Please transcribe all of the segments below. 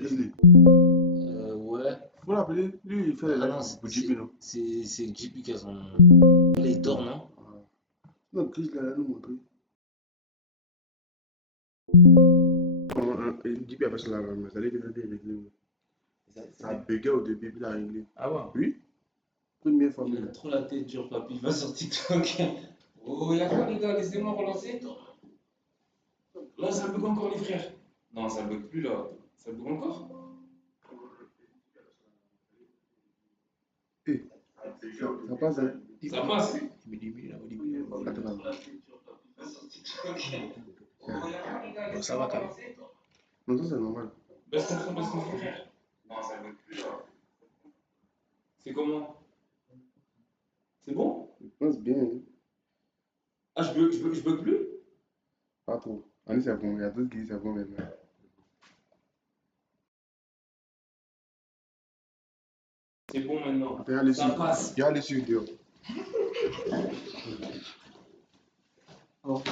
Grizzly. Ouais. Faut l'appeler. Lui, il fait les Ah lives non, pour JP, non? c'est JP qui a son. Là, il dort, non? Ah. Non, Grizzly allait nous montrer. JP a fait cela, mais ça allait bien réglé. Ça a bugué au début, puis il a réglé. Ah ouais? Oui, première fois Il a même. trop la tête dure, papy. Il va sur TikTok. Oh, y'a quoi, les gars? Laissez-moi relancer. Là, ça bug encore, les frères. Non, ça bug plus, là. Ça bug encore? Eh, ça passe, hein? Ça passe? Attends, Bon, ça va quand même. non, ça c'est normal. Baisse ton son, frère. Non, ça bug plus, là. C'est comment? C'est bon? Je pense bien, hein? Ah, je bug plus? Pas trop. Allez, c'est bon. Il y a d'autres qui disent c'est bon maintenant. C'est bon maintenant. Attends, allez Ça passe. Il y a les sur vidéo. Oh.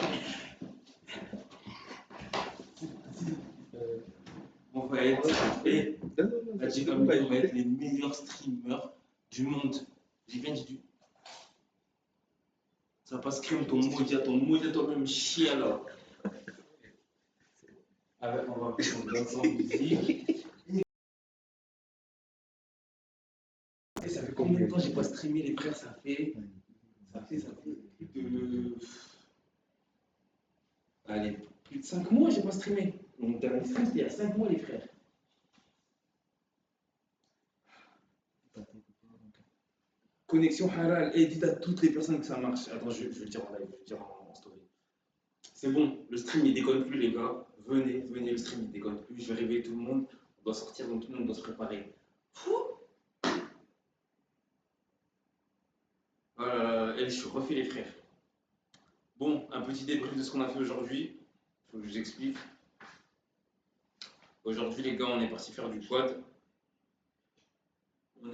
On va être, la J-Family, on va être les meilleurs streamers du monde. J'ai bien dit. Ça passe crème ton mot, toi-même chien là. Avec, on va faire son musique. Et ça fait combien de temps j'ai pas streamé les frères? Ça fait plus de. Allez, plus de 5 mois j'ai pas streamé. Mon dernier stream c'était il y a 5 mois les frères. Connexion halal, et dites à toutes les personnes que ça marche. Attends, je vais le dire en live, je vais le dire en story. C'est bon, le stream il déconne plus les gars. Venez, le stream il déconne plus. Je vais réveiller tout le monde. On doit sortir, donc tout le monde doit se préparer. Et je suis refait les frères. Bon, un petit débrief de ce qu'on a fait aujourd'hui. Il faut que je vous explique. Aujourd'hui les gars, on est parti faire du quad. On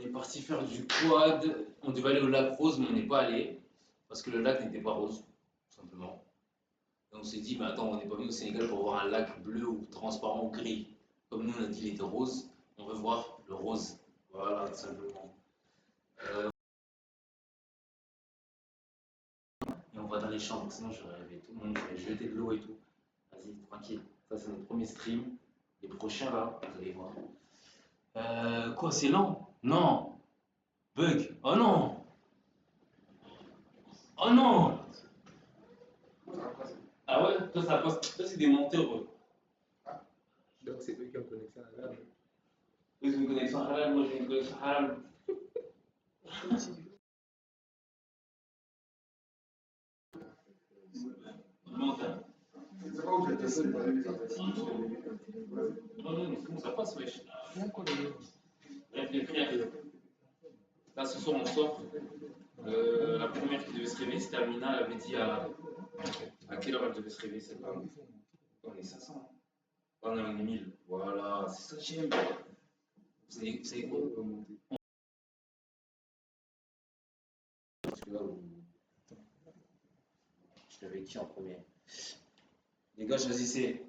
devait aller au lac rose, mais on n'est pas allé. Parce que le lac n'était pas rose, tout simplement. Et on s'est dit, mais attends, on n'est pas venu au Sénégal pour voir un lac bleu ou transparent ou gris. Comme nous, on a dit il était rose, on veut voir le rose. Voilà, tout simplement. Et on va dans les chambres, sinon j'aurais rêvé tout le monde, j'aurais jeté de l'eau et tout. Vas-y, tranquille. Ça, c'est notre premier stream. Les prochains, là, vous allez voir. Quoi, c'est lent? Non. Bug. Oh non. Oh non. Ah ouais, toi, ça passe. Toi, c'est des menteurs. Donc c'est eux qui ont connexion halal. Eux, ils ont une connexion halal, moi, j'ai une connexion halal. Menteur. C'est pas où j'ai testé, il fallait que ça fasse. Non, c'est bon, ça passe, wesh. Bref, les frères. Là, ce soir, on sort. La première qui devait se réveiller, c'était Amina. Elle avait dit à quelle heure elle devait se réveiller, celle-là. On est 500. Oh non, on est 1000. Voilà, c'est ça que j'aime. Vous savez quoi? Je suis avec qui en premier? Les gars, choisissez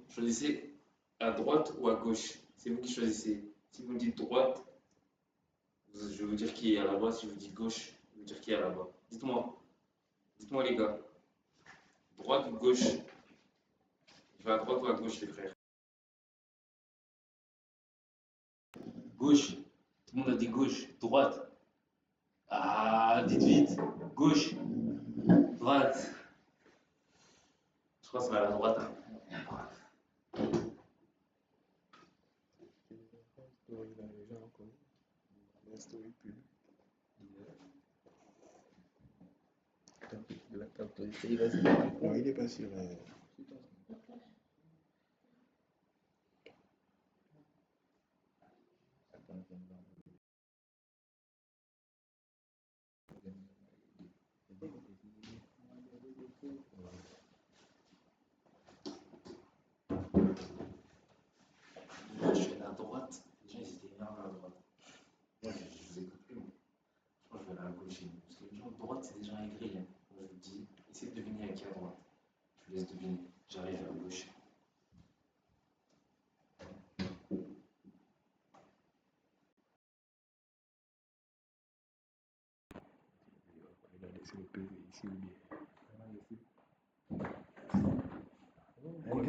à droite ou à gauche. C'est vous qui choisissez. Si vous me dites droite, je vais vous dire qui est à la bas. Si je vous dis gauche, je vais vous dire qui est à la bas. Dites-moi. Dites-moi les gars. Droite ou gauche? Je vais à droite ou à gauche les frères? Gauche. Tout le monde a dit gauche. Droite. Ah, dites vite. Gauche. Droite. Je crois que ça va à la droite. Hein. Non, il est pas sûr. Moi, je vais à droite. Les gens, ils étaient énervés à droite. Moi, je vous écoute plus. Je crois que je vais aller à gauche. Parce que les gens de droite, c'est des gens aigris. Hein. Moi, je vous dis, essayez de deviner à qui à droite. Je vous laisse deviner. J'arrive à gauche. c'est le PV ici ou bien.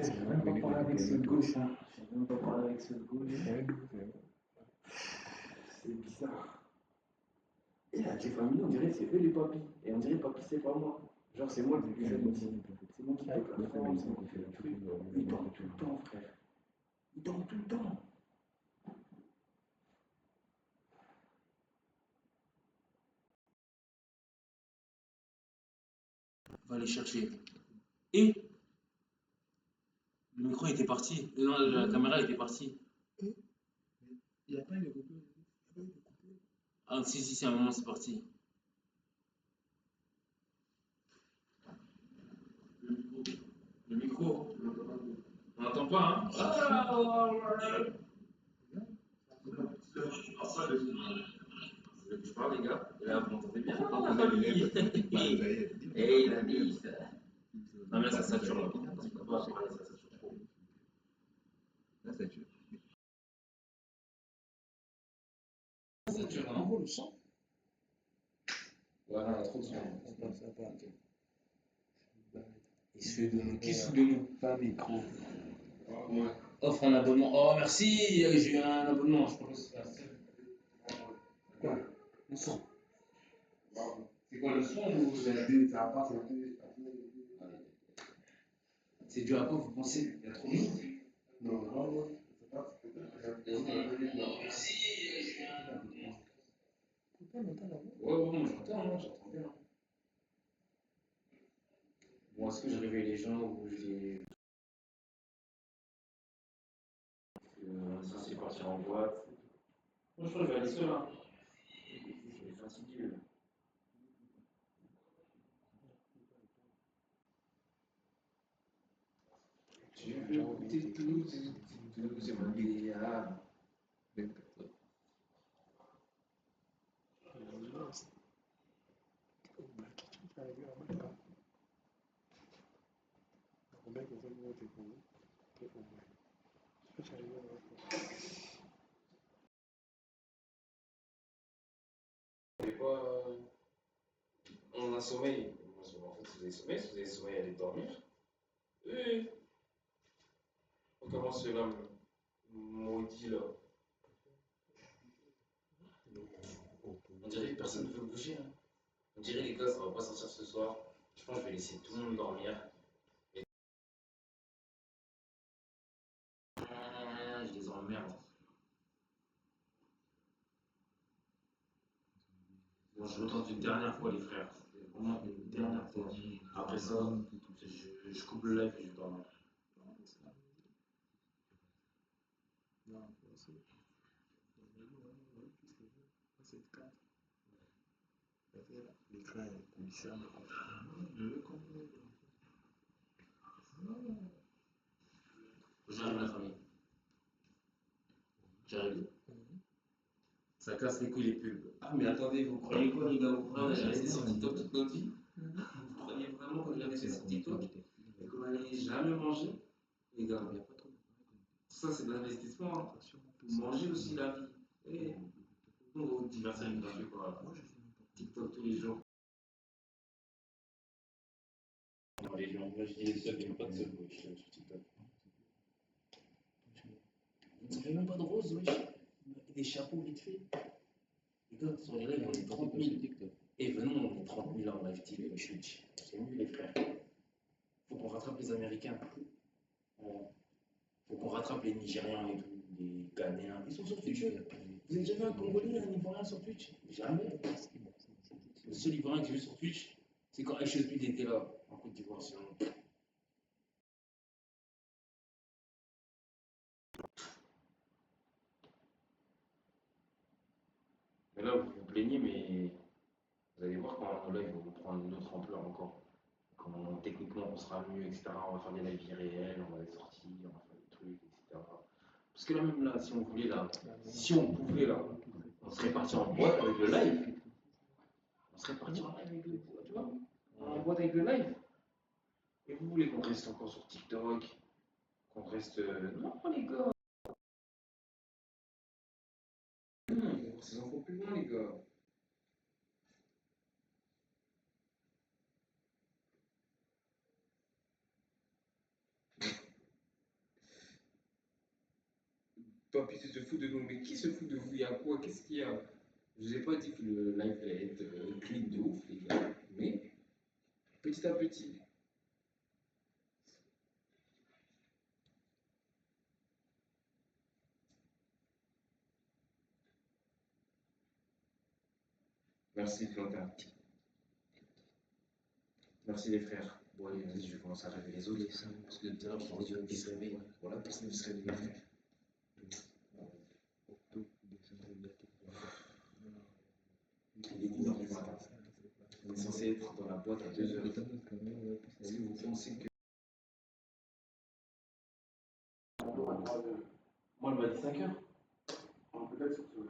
Je n'ai même pas parlé avec ceux de gauche. Hein. Je n'ai même pas parlé avec ceux de gauche. C'est bizarre. Et là, les familles, on dirait que c'est eux les papis. Et on dirait papy, c'est pas moi. Genre, c'est moi le plus jeune ici. C'est moi qui paye la forme, c'est moi qui fais le truc. Il dort tout le temps, frère. Il dort tout le temps. Va aller chercher. Et le micro était parti. Non, la caméra était partie. Il n'y a pas eu de coupure. Ah, si, à un moment, c'est parti. Le micro. On n'entend pas, hein? Je parle, les gars. Et là, vous m'entendez bien? Et il a dit. Non, mais là, ça sature là. On peut pas parler, ça sature trop. Là, ça tue. Ça sature, non? Le son. Ouais, non, il y a trop de son. Ça passe. Il se fait de nous. Qui se fout de nous? Pas micro. Ouais. Offre un abonnement. Oh, merci, j'ai eu un abonnement. Je pense que c'est ça. Quoi? Le son. C'est quoi le son ou c'est dû à quoi vous pensez? Il y a trop de monde? Non, Merci, j'ai eu un abonnement. Ouais, moi j'entends bien. Bon, est-ce que je réveille les gens ou je les. Ça, c'est partir en boîte. Moi, je crois que je vais aller seul. Hein. Je suis fatigué. Tu veux goûter tout, c'est mon milliard. On a sommeil. En fait, si vous avez sommeil, allez dormir. Oui. Comment cela maudit là? On dirait que personne ne veut bouger. Hein. On dirait les gosses, on va pas sortir ce soir. Je pense que je vais laisser tout le monde dormir. Je les emmerde. Bon, je retente une dernière fois, les frères. C'était vraiment une dernière fois. Après ça, je coupe le live et je dors. L'écran est conditionné. J'arrive la famille. J'arrive. Ça casse les couilles les pubs. Ah mais attendez, vous croyez quoi les gars? Vous croyez qu'on allait rester sur TikTok toute notre vie? Vous croyez vraiment qu'on allait rester sur TikTok et qu'on allait jamais manger? Les gars, ça c'est de l'investissement. Hein. Manger aussi la vie. Et on va vous divertir avec gratuit quoi. TikTok tous les jours. Les gens, moi je dis les seuls qui n'ont pas de seul sur TikTok. Vous n'avez même pas de rose, wesh. Des chapeaux vite fait. Les gars, sur les lives, on est 30 000. Et venons, on est 30 000 en live TV, le Twitch. C'est mieux, les frères. Faut qu'on rattrape les Américains. Faut qu'on rattrape les Nigérians et tout, les Ghanéens. Ils sont sur Twitch. Vous avez déjà vu un Congolais, un Ivoirien sur Twitch? Jamais. Le seul Ivoirien que j'ai vu sur Twitch, c'est quand HSBD était là, en Côte d'Ivoire. Sinon. Mais là, vous vous plaignez, mais vous allez voir quand nos lives vont prendre une autre ampleur encore. Quand techniquement on sera mieux, etc. On va faire des lives irréels, on va les sortir, on va faire des trucs, etc. Parce que là, même là, si on voulait, là, si on pouvait, là, on serait parti en boîte avec le live. On serait parti en live avec le, tu vois, en boîte avec le live. Et vous voulez qu'on reste encore sur TikTok, qu'on reste. Non, les gars. Non, c'est encore plus loin, les gars. Papy se fout de nous. Mais qui se fout de vous? Il y a quoi? Qu'est-ce qu'il y a? Je vous ai pas dit que le live allait être clean de ouf, les gars. Mais petit à petit. Merci, Quentin. Merci, les frères. Bon, allez, vas-y, je vais commencer à rêver les autres. Parce que tout à l'heure, je pense qu'ils se réveillent. Voilà, personne ne se réveille, les frères. Il est 1h du matin. On est censé être dans la boîte à 2h. Est-ce que vous pensez que. Moi, elle m'a dit 5 heures. Peut-être sur ce.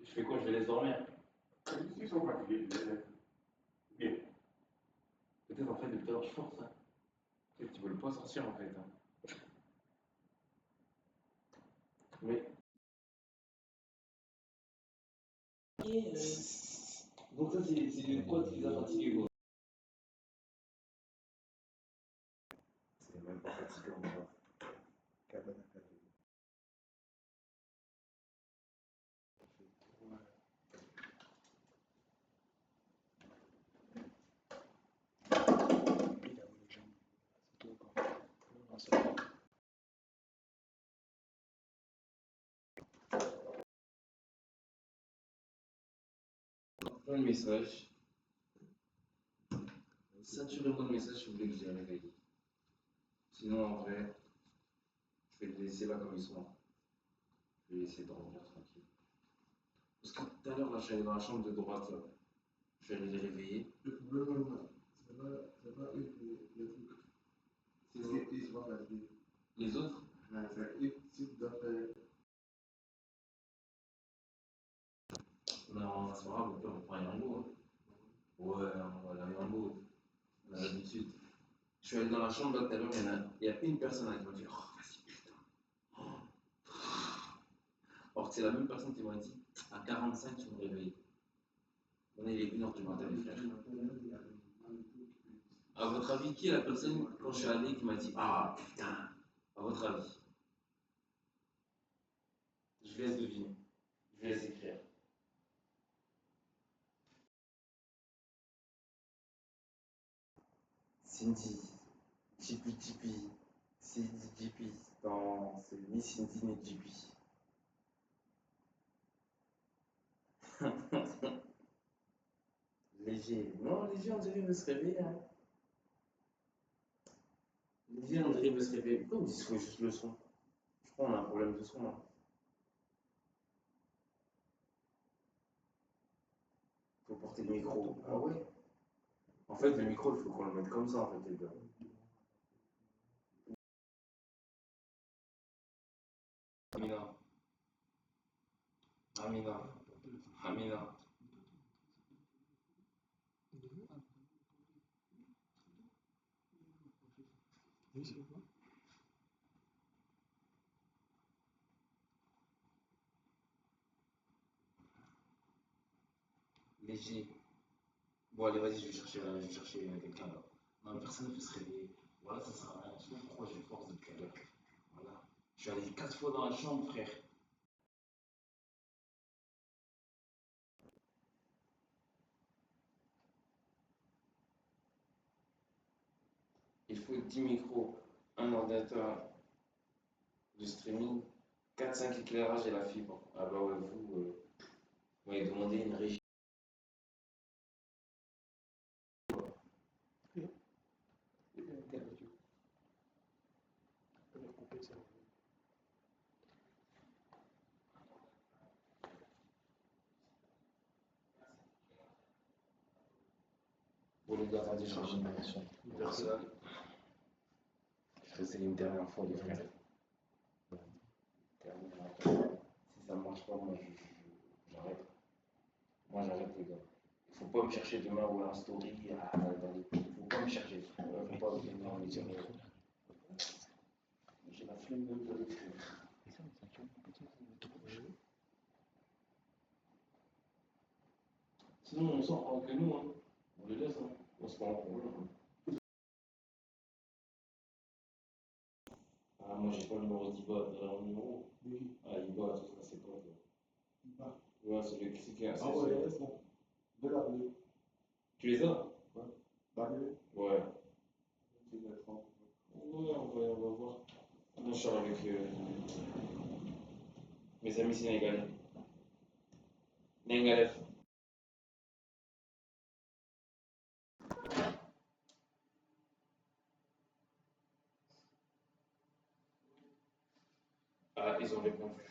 Je fais quoi? Je les laisse dormir. Ils sont fatigués, je les laisse. Bien. Peut-être en fait, depuis tout à l'heure, je force. Hein. Peut-être qu'ils veulent pas sortir en fait. Hein. Mais. Donc, ça, c'est une quoi qui les a fatigués, quoi. C'est même pas fatigué en vrai. Cabane à cabane. Plein de messages. Saturez-moi le message si vous voulez que je les réveille. Sinon, en vrai, je vais les laisser là comme ils sont. Je vais les laisser dormir tranquille. Parce que tout à l'heure, là, je suis allé dans la chambre de droite, là. Je suis allé les réveiller. Non, non, non. C'est pas eux le truc. C'est Ils sont pas fatigués. les autres. C'est eux qui doivent faire. Non, c'est pas grave, au pire, on prend un Yambo. Hein. Ouais, on va aller en Yambo. On a l'habitude. Je suis allé dans la chambre, là, tout à l'heure, il y a une personne qui m'a dit, oh, vas-y, putain. Oh. Alors que c'est la même personne qui m'a dit, à 45, tu me réveilles. On est les 1h du matin, les frères. À votre avis, qui est la personne, quand je suis allé, qui m'a dit, ah, putain, à votre avis? Je vous laisse deviner. Je vous laisse écrire. Cindy, JP, Cindy JP. Non, c'est ni Cindy ni JP. Léger. Non, Léger, on dirait il veut se réveiller. Hein. Léger, on dirait il veut se réveiller. Pourquoi ils me disent qu'il faut juste le son? Je crois qu'on a un problème de son. Hein. Faut porter le micro. Ah ouais? En fait, le micro, il faut qu'on le mette comme ça, en fait, les gars. Amina. Amina. Amina. Léger. Bon, allez, vas-y, je vais chercher quelqu'un là. Non, personne ne peut se réveiller. Voilà, ça sert à rien. Je sais pas pourquoi j'ai force depuis tout à l'heure. Voilà. Je suis allé 4 fois dans la chambre, frère. Il faut 10 micros, un ordinateur de streaming, 4-5 éclairages et la fibre. Ah bah ouais, vous m'avez demandé une régie. Bon les gars, attendez, je change une version. Personne. Je vais essayer une dernière fois, les frères. Si ça ne marche pas, moi j'arrête. Moi j'arrête, les gars. Il ne faut pas me chercher demain ou en story. Il ne faut pas me chercher. Il ne faut pas venir me dire. J'ai la flemme même de l'écrire. Sinon, on s'en prend que nous. Hein. On les laisse. Hein. On se prend en problème. Hein. moi j'ai pas le numéro d'Iba, t'as le numéro? Oui. Ah, Iba, tout ça, c'est quoi? Iba. Ouais, c'est le qui est Ah ouais, laisse là. Je vais l'appeler. Tu les as? Ouais. L'appeler. Ouais. Tu vas être en- Ouais, on va voir. Moi, je sors avec mes amis sénégalais. Nengalef. Ah, ils ont répondu.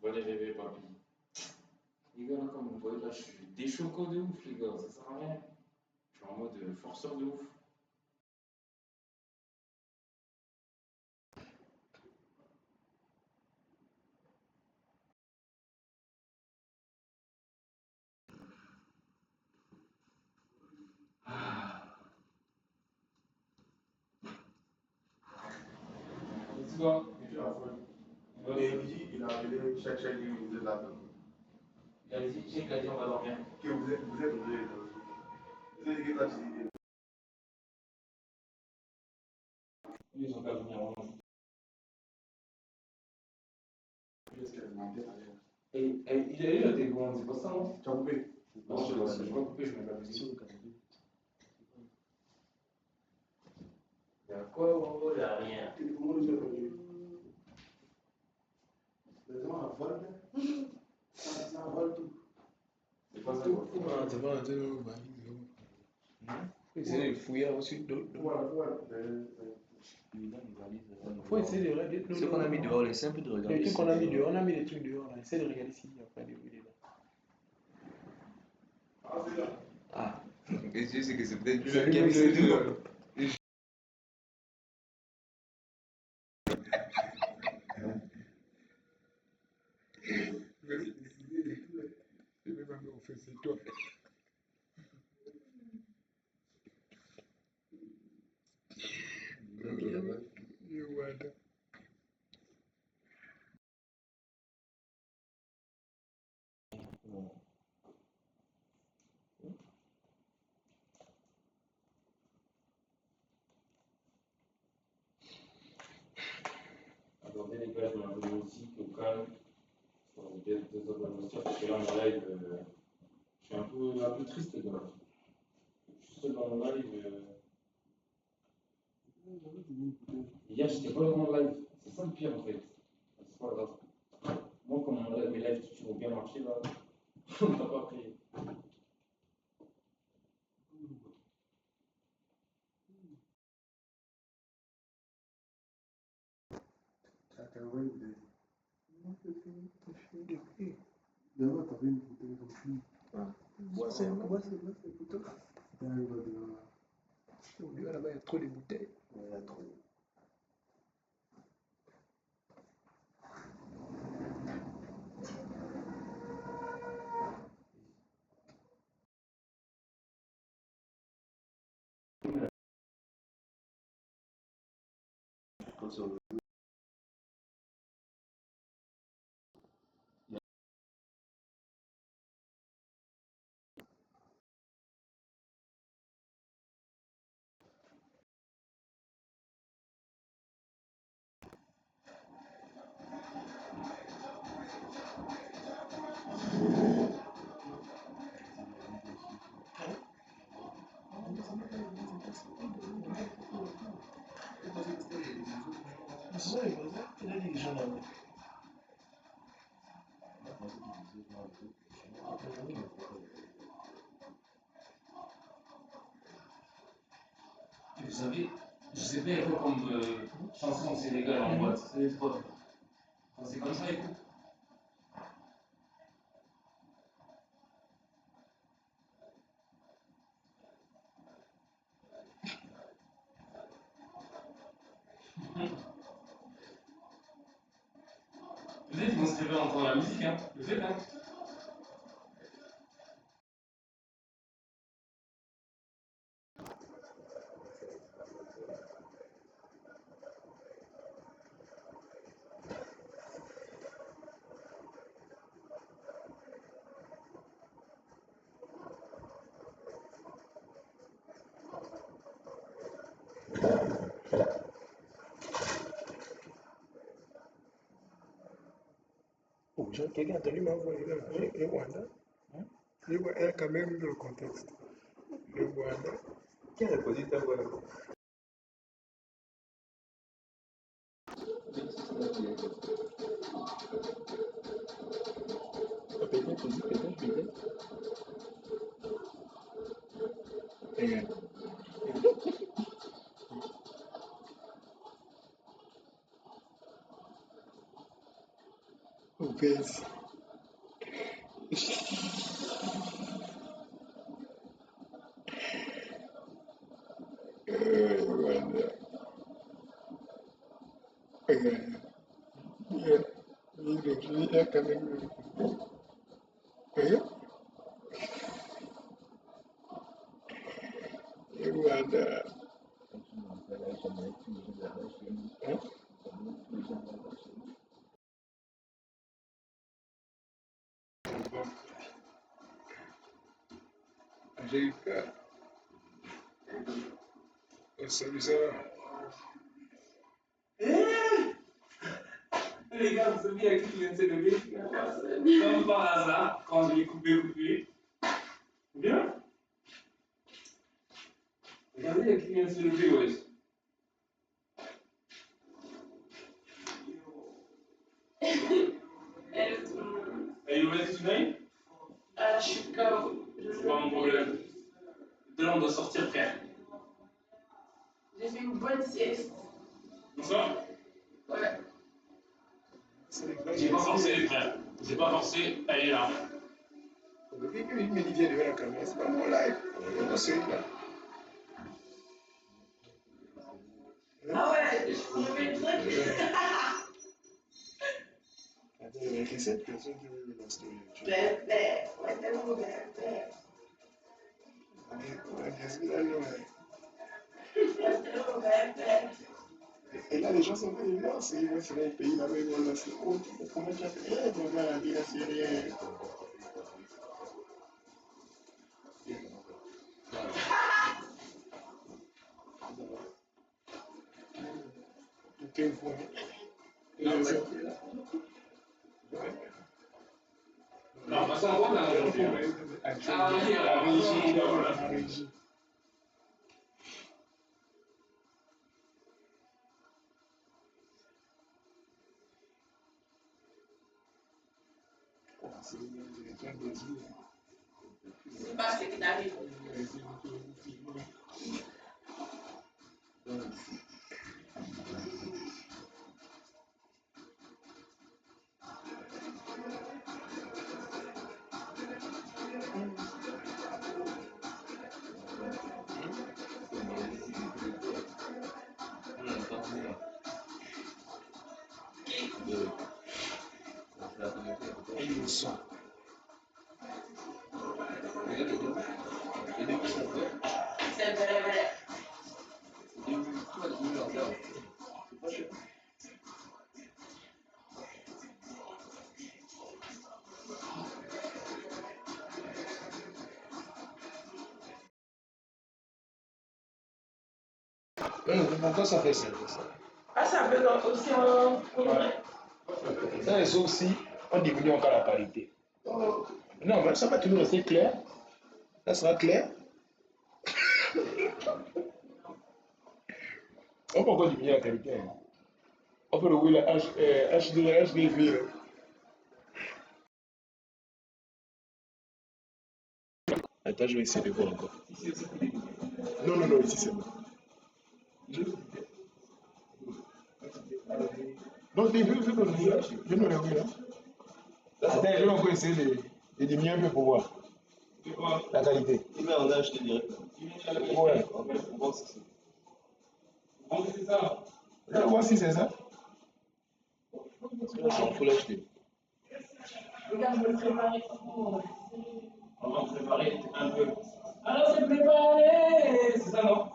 Bonne rêver, papy. Les gars, là, comme vous voyez, là, je suis déchoco de ouf, les gars, ça sert à rien. Je suis en mode forceur de ouf. Let's go. Tu as fait. Et il dit, il a appelé chaque il vous êtes là. Il a dit, check, il a dit, on va dormir. Que vous êtes obligé de. Vous êtes là, Ils ont qu'à venir en manger. Et il a eu la télécommande, c'est pas ça, non? Tu as coupé. Non, je vais pas couper, je mets la musique. Il y a quoi, gros? Il y a rien. Les gens volent. Ça vole tout. C'est pas ça, C'est quoi. pas un tel essayer de fouiller ensuite d'autres. Faut essayer de regarder. Ce qu'on a mis dehors, c'est simple de regarder. Les trucs qu'on a mis dehors, on a mis les trucs dehors. Là. Essaie de regarder s'il n'y a pas de bruit dedans. Ah, c'est là. Ah, Et je sais que c'est peut-être C'est lui qui a mis ça dedans. C'est toi. Voilà. Attendez, les gars, je mets un peu de musique au calme. Pour vous dire deux heures d'investir, parce que là, mon live, je suis un peu triste, les gars. Je suis seul dans mon live. Hier, j'étais pas dans mon live. C'est ça le pire, en fait. C'est pas grave. Moi, comme mes lives Twitch ont bien marché, là, on n'a pas pris. Ça t'a envoyé une vidéo. Demain, t'as vu une photo comme film. Moi, c'est plutôt. Là-bas, il y a trop de bouteilles. Ouais, il y a trop. Quand c'est Vous savez, je sais pas quoi comme chanson au Sénégal en boîte. C'est quoi? Enfin, c'est comme ça, écoute. Peut-être qu'ils vont se réveiller encore la musique, hein. Peut-être, hein. quelqu'un a entendu ma voix, le Rwanda. Il y a quand même le contexte. Le Rwanda. Qui a répondu ta voix? Peut-être. Obèse. Rwanda. Il y a quand même le contexte. Le Rwanda. J'ai eu peur. C'est bizarre. Les gars, vous savez à qui vient de se lever? Comme par hasard, quand je l'ai coupé. Bien? Regardez à qui vient de se lever, wesh. Are you ready tonight? Je suis KO. C'est pas mon problème. Maintenant, on doit sortir, frère. J'ai fait une bonne sieste. Bonsoir? Ouais. J'ai pas forcé, frère. J'ai pas forcé, elle est là. Depuis que il me dit viens devant la caméra, c'est pas mon live. On va se là. Ah ouais, je promets le truc. Attends, il y a 7 personnes qui ont vu la story. Ouais, tellement bête. Et là, les gens sont venus là, c'est le pays là-bas, ils vont lancer. Comment tu as fait? Tu vas dire la série. Quelle fois? Non, bah ça va, là. La régie. C'est le directeur des îles. C'est pas ce qui t'arrive. Et le son. C'est vrai. Pourquoi ça fait ça? Ah, ça peut aussi en progrès. Dans les autres aussi, on diminue encore la parité. Non, mais ça va toujours rester clair. Ça sera clair. On peut encore diminuer la qualité. Hein. On peut louer la HDV. Attends, je vais essayer de voir encore. Non, ici c'est bon. Donc, je me le là. Attends, je vais encore essayer de diminuer un peu pour voir. La qualité. Tu mets en HD direct. Ouais. On voit si c'est. Ah, c'est ça. Je vais voir si c'est ça. Parce que là, c'est en Full HD. Regarde, je me prépare. On va préparer un peu. Alors, c'est préparé. C'est ça, non?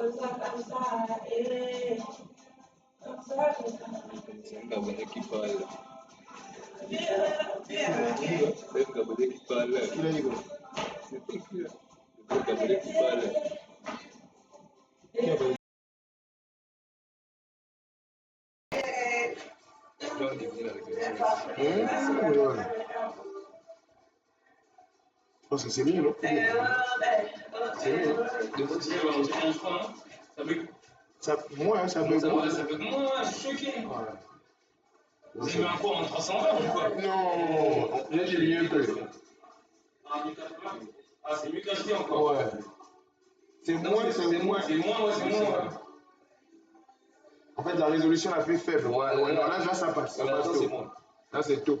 C'est un Gabonais qui parle. C'est un Gabonais qui parle. Il a dit quoi? C'est écrit. C'est un Gabonais qui parle. Qui a parlé? Quand on dit la résolution, Ouais. Parce que c'est mieux, non? C'est mieux. Ça, moi, ça veut Ça moi. veut moi, je suis choqué. Ouais. Vous avez mis un cours en 320 ou quoi? Non, j'ai mieux que. Ah, c'est mieux qu'acheter encore. Ouais. C'est moins, c'est moins. C'est moins, ouais, c'est moins. En fait, la résolution la plus faible. Ouais, non, là, ça passe. Ça passe ça, tout. c'est bon. Là, c'est tout.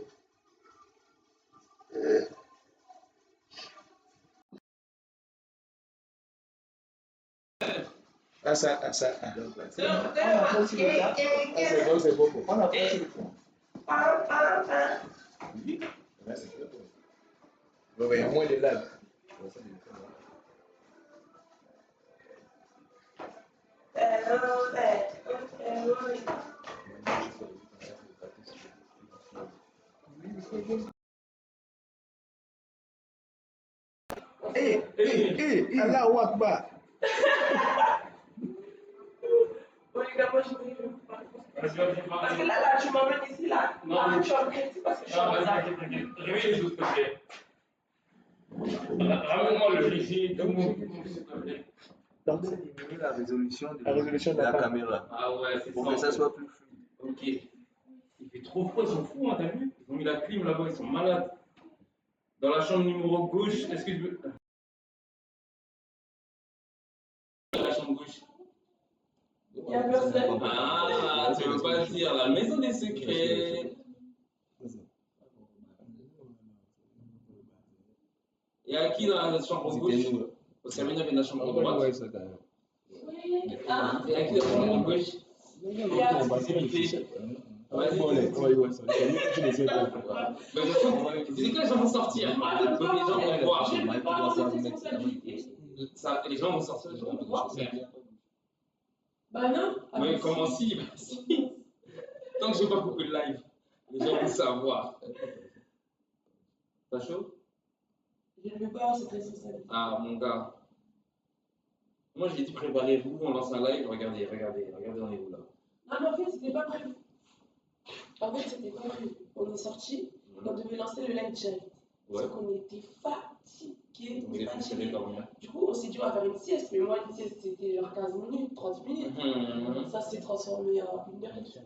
Ah, ça. Ah, c'est bon, c'est bon. On a fait il y a moins de lag. Allahu Akbar. Parce que là, tu m'emmènes ici, là. Non, mais tu vas me critiquer parce que je suis en retard. Réveille les autres, s'il te plaît. Ramène-moi le léger, tout le monde. Donc, c'est diminuer la résolution de la la caméra Ah ouais, c'est pour ça. que ça soit plus fluide. Ok. Il fait trop froid, ils sont fous, hein, t'as vu? Ils ont mis la clim là-bas, ils sont malades. Dans la chambre numéro gauche, est-ce que je veux. Dans la chambre gauche. Il y a personne. Ah, tu veux pas dire la maison des secrets. Il y a qui dans la chambre gauche? Parce qu'il y avait de la chambre droite. Oui. Ah. Il y a qui dans la chambre gauche? C'est que les gens vont sortir. Donc les gens vont voir. Les gens vont sortir, les gens vont voir. Bah non. Mais comment si? Bah si. Tant que je n'ai pas coupé le live, les gens vont savoir. T'as chaud? Je ne veux pas avoir cette responsabilité. Ah, mon gars. Moi, j'ai dit préparez-vous, on lance un live. Regardez, on est où là? Non, mais en fait, c'était pas prévu. C'était pas prévu. On est sorti, on devait lancer le live direct. Ouais. Sauf qu'on était fatigués. Vous êtes préféré dormir. Du coup, on s'est dit, on va faire une sieste. Mais moi, une sieste, c'était genre 15 minutes, 30 minutes. Ça s'est transformé en 1h30.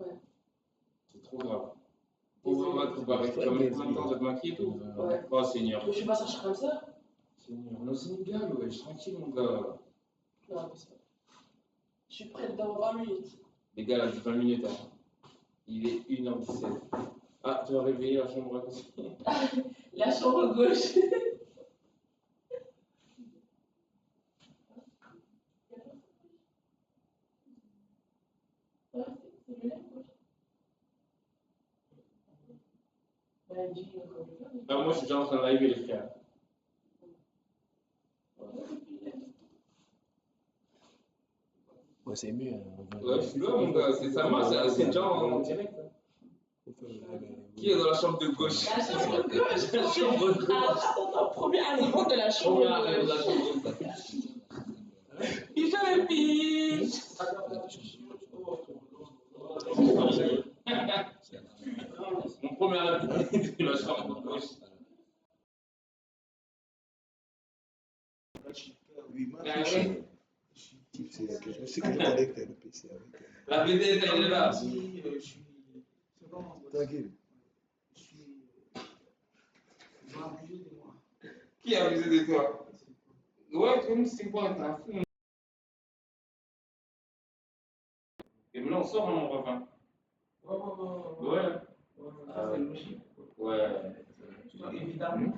Ouais. C'est trop grave. On va te barrer. Tu vas mettre combien de temps de te maquiller et tout? Ouais. Oh, Seigneur. Mais je suis pas sorti comme ça. Seigneur, on est au Sénégal, ouais, je suis tranquille, mon gars. Non, mais c'est pas. Je suis prête dans 20 minutes. Les gars, là, 20 minutes. Hein. Il est 1h17. Ah, tu vas réveiller la chambre à côté. La chambre gauche. Ah, moi, je suis déjà en train de live les frères. Ouais, c'est mieux. Ouais, je suis là, mon gars. Ça marche, c'est déjà en direct. Qui est dans la chambre de gauche? La chambre gauche. La chambre gauche. Attends, premier arrivant de la chambre Premier arrivant de la gauche. chambre gauche. Il fait le pitch. Mon premier arrivant de la chambre gauche. Oui, je sais que je connecte le PC avec. La vedette, elle est là. Tranquille. Qui a abusé de toi? Ouais, comme c'est quoi, t'es un fou. Et maintenant, on sort, mon refrain. Ouais. Ah, c'est logique. Ouais. Évidemment.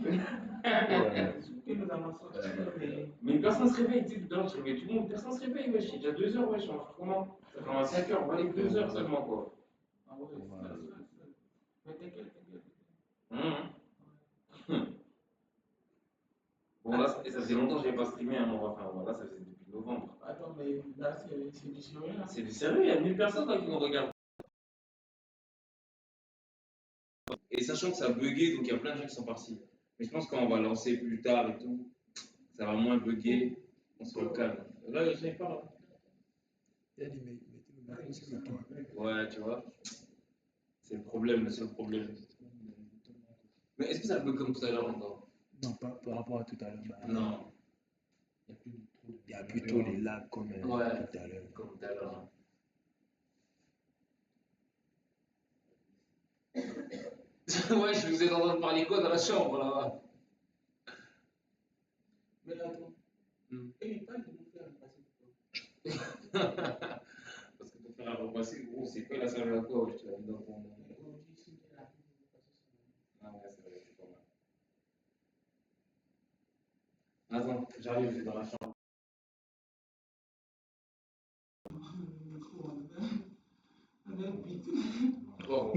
Mais personne ne se réveille, tu sais, dedans, je réveille tout le monde, personne ne se réveille, wesh, il est déjà 2 heures, wesh, on fait comment? Ça fait 5 heures, on va aller 2 heures seulement, quoi. Bon, là, ça faisait longtemps que je n'avais pas streamé, hein, enfin, voilà, ça faisait depuis novembre. Attends, mais là, c'est du sérieux, là. C'est du sérieux, il y a 1000 personnes là qui nous regardent. Et sachant que ça a bugué, donc il y a plein de gens qui sont partis. Mais je pense qu'on va lancer plus tard et tout, ça va moins bugger, on se calme. Là, je sais pas. Là. Il a dit, mais mettez le micro sur le toit. Ouais, tu vois. C'est le problème, le seul problème. Mais est-ce que ça bug comme tout à l'heure encore? Non, pas par rapport à tout à l'heure. Bah, Non. il y a plutôt les lags comme Ouais, tout à l'heure. comme tout à l'heure. Ouais, je vous ai entendu parler quoi dans la chambre là-bas? Mais attends. Et il parle de nous faire passer. Parce que pour faire un repasser, gros, c'est quoi la salle à quoi? Je te l'ai mis dans ton. Ah ouais, c'est vrai, c'est pas mal. Attends, j'arrive, je vais dans la chambre. Oh.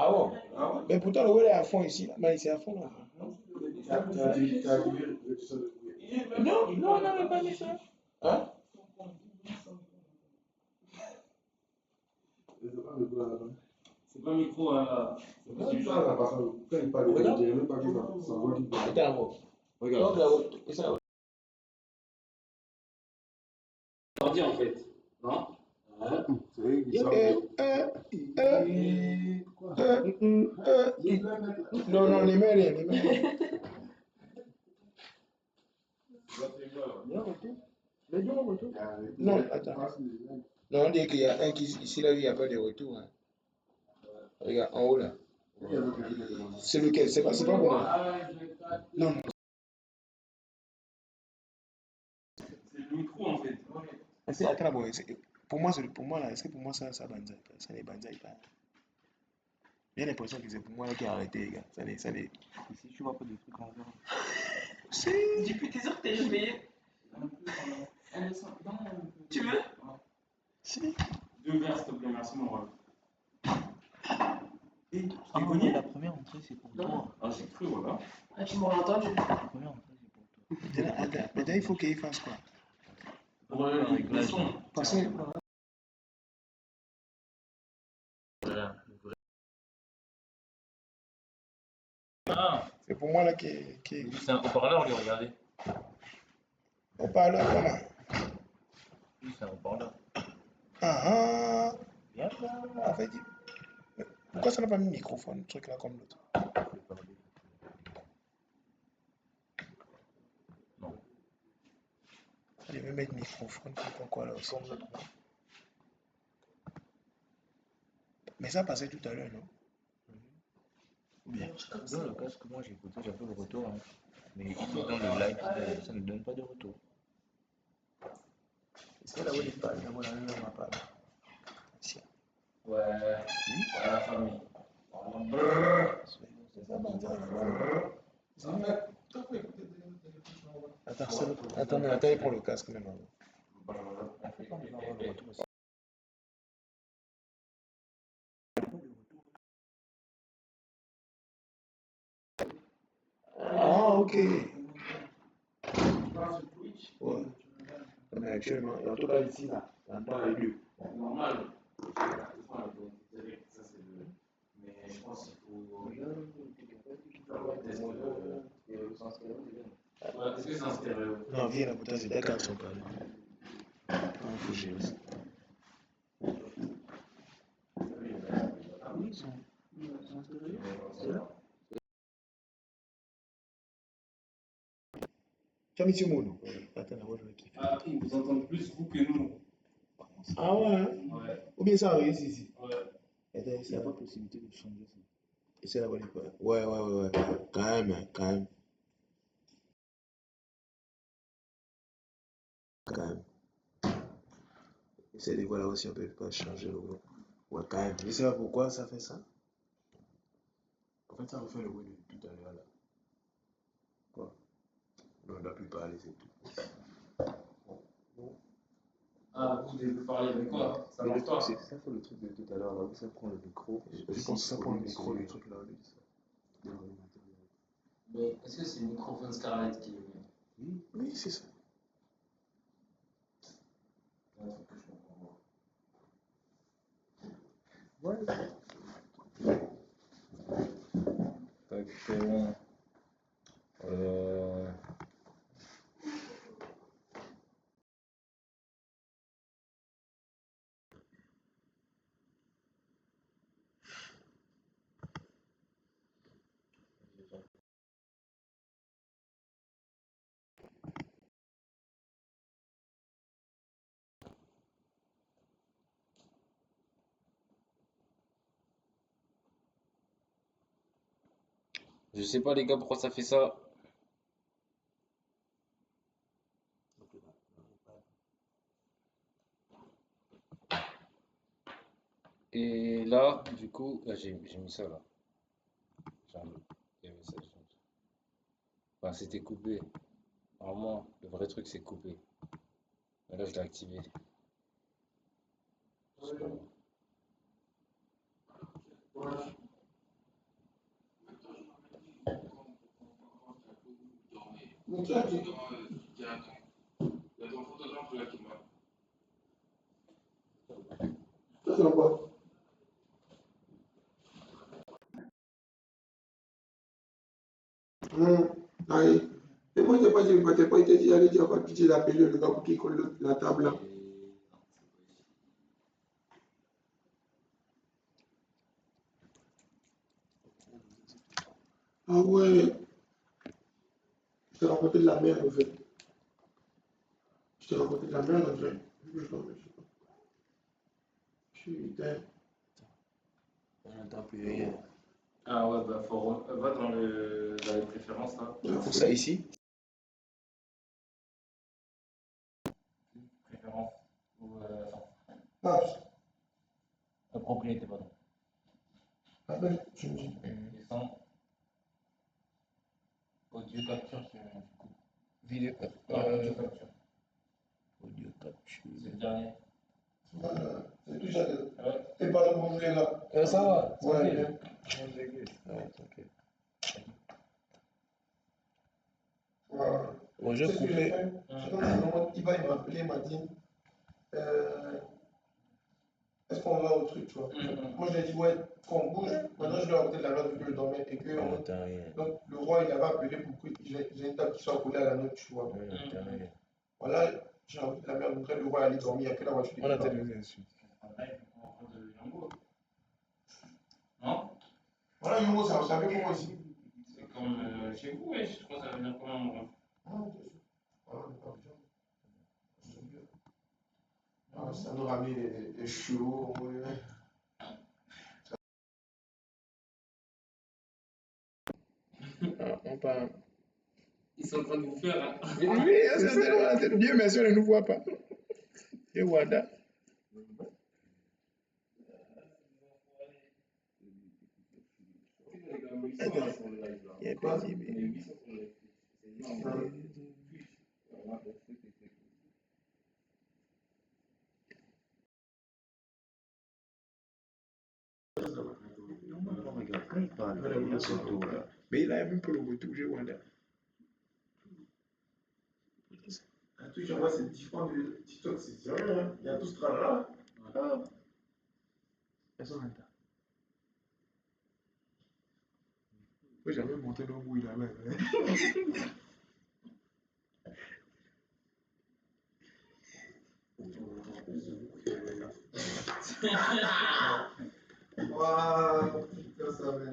Ah bon? Mais pourtant, le web est à fond ici. Là. Mais c'est à fond là. Non, non, non, mais pas mis ça. Hein? C'est pas micro, hein. C'est du genre. Quand il parle, il n'y a même pas que ça voit qu'il parle. Attends, Regarde. donc là, ça. Ordi en fait, non? Ouais. Non, non, les mains, les mains. Non, attends. Non, on dit qu'il y a un qui, ici, là, il n'y a pas de retour. Hein. Regarde, en haut, là. C'est lequel? C'est pas pour moi. Non. C'est le micro en fait. Attends, bon, pour moi, là, est-ce que pour moi, ça banzai? Ça n'est banzai pas. J'ai l'impression que c'est pour moi là qui a arrêté, les gars. Ça n'est. Ici, tu vois pas de trucs en vert. Si. Depuis tes heures, t'es éveillé. Tu veux? Si. 2 verres, s'il te plaît, merci mon rôle. Ah non, mais la première entrée, c'est pour toi. Ah, j'ai cru, voilà. Ah, tu m'aurais entendu. La première entrée, c'est pour toi. Maintenant, il faut qu'il fasse quoi? Pour les sons. Parce que. Voilà, le vrai. C'est pour moi là qui. C'est un haut-parleur, lui, regardez. On parle comment? Lui, c'est un haut-parleur. Ah ah. Bien, En fait, pourquoi ça n'a pas mis microphone, truc là comme l'autre? Non. Je vais mettre microphone, pourquoi là aussi? Mais ça passait tout à l'heure, non? Bien. Dans le casque, moi, j'ai écouté, j'avais le retour. Hein. Mais ici, dans le live, ça ne donne pas de retour. Est-ce que là où il parle, là où on n'a pas? Ouais. La famille. Attends, il prend le casque maintenant. Ah, ok. Ouais. Mais actuellement, en tout cas ici, là, on entend les deux. Normal. Ça, c'est le. Mais je pense qu'il faut. Est-ce que c'est en stéréo? Non, viens là, pourtant, c'est d'accord, sont pas là. Il faut gérer ça. Tu as mis sur mono? Attends, je vais kiffer. Ah, ils vous entendent plus vous que nous. Ah ouais, hein? Ouais. Ou bien ça arrive ici? Ouais. Attends, Il n'y a pas possibilité de changer ça. Essaie d'avoir les quoi? Ouais. Quand même. Essaie de voir là aussi, on peut pas changer le gros. Ouais, quand même. Je sais pas pourquoi ça fait ça. En fait, ça refait le bruit de tout à l'heure là. Quoi? Non, on doit plus parler, c'est tout. Ah, vous devez parler de quoi? Ça Mais le marche truc, pas. c'est ça, fait le truc de tout à l'heure, là où ça prend le micro. Je pense que ça prend le micro, le truc là. Mais est-ce que c'est le microphone Scarlett qui est. Oui, oui, c'est ça. Un truc que je comprends pas. Ouais. Fait que, Je sais pas les gars pourquoi ça fait ça. Et là, du coup, là j'ai mis ça là. J'ai enlevé les messages. Enfin, c'était coupé. Normalement, le vrai truc c'est coupé. Mais là, je l'ai activé. Je sais pas. Ça, c'est quoi? Allez. Et moi, t'as pas été dit, allez, tu vas pas pitié d'appeler le gars pour qu'il colle la table là. Ah ouais, je t'ai raconté de la merde en fait. Je t'ai raconté de la merde en fait. Putain. on n'entend plus rien. Ah ouais, bah va dans les préférences là. Pour ça ici. Préférences. Ou, Ah, la propriété, pardon. appelle, tu me dis. Descends. Audio capture, tu coupes. Vidéo. Audio capture. Audio capture. C'est le dernier. C'est tout ça. Ouais. Et pas le bonjour les gars. Ça va. Ouais, Tranquille. bien. Ouais, tranquille. Ouais. Bon, j'ai coupé. Il m'a appelé, il m'a dit est-ce qu'on va au truc, tu vois. Moi, je lui ai dit ouais, qu'on bouge. Maintenant, je lui ai raconté de la merde vu que je dormais et que. On n'entend rien. Donc, le roi, il avait appelé pour que j'ai une table qui soit collée à la nôtre, tu vois. On n'entend rien. Voilà, j'ai raconté de la merde. Donc, là, le roi allait dormir, il n'y a que la voiture. On a tellement d'insultes. Non? Voilà, Yongo, ça fait comment ici? C'est comme chez vous, ouais, je crois que ça va venir comment? Ça nous ramène des chevaux. On parle. Ils sont en train de vous faire. Hein. Oui, c'est bien, mais si on ne nous voit pas. Et Wada. Il y a pas de Regarde, quand il parle, il a son tour là. mais il a même pas le retour, j'ai Wanda. Un truc, j'envoie, c'est différent de TikTok, c'est sérieux, hein. Il y a tout ce tralala. Ah. Personne n'entend. Faut jamais monter dans le bruit là-bas. Waouh, putain, ça va.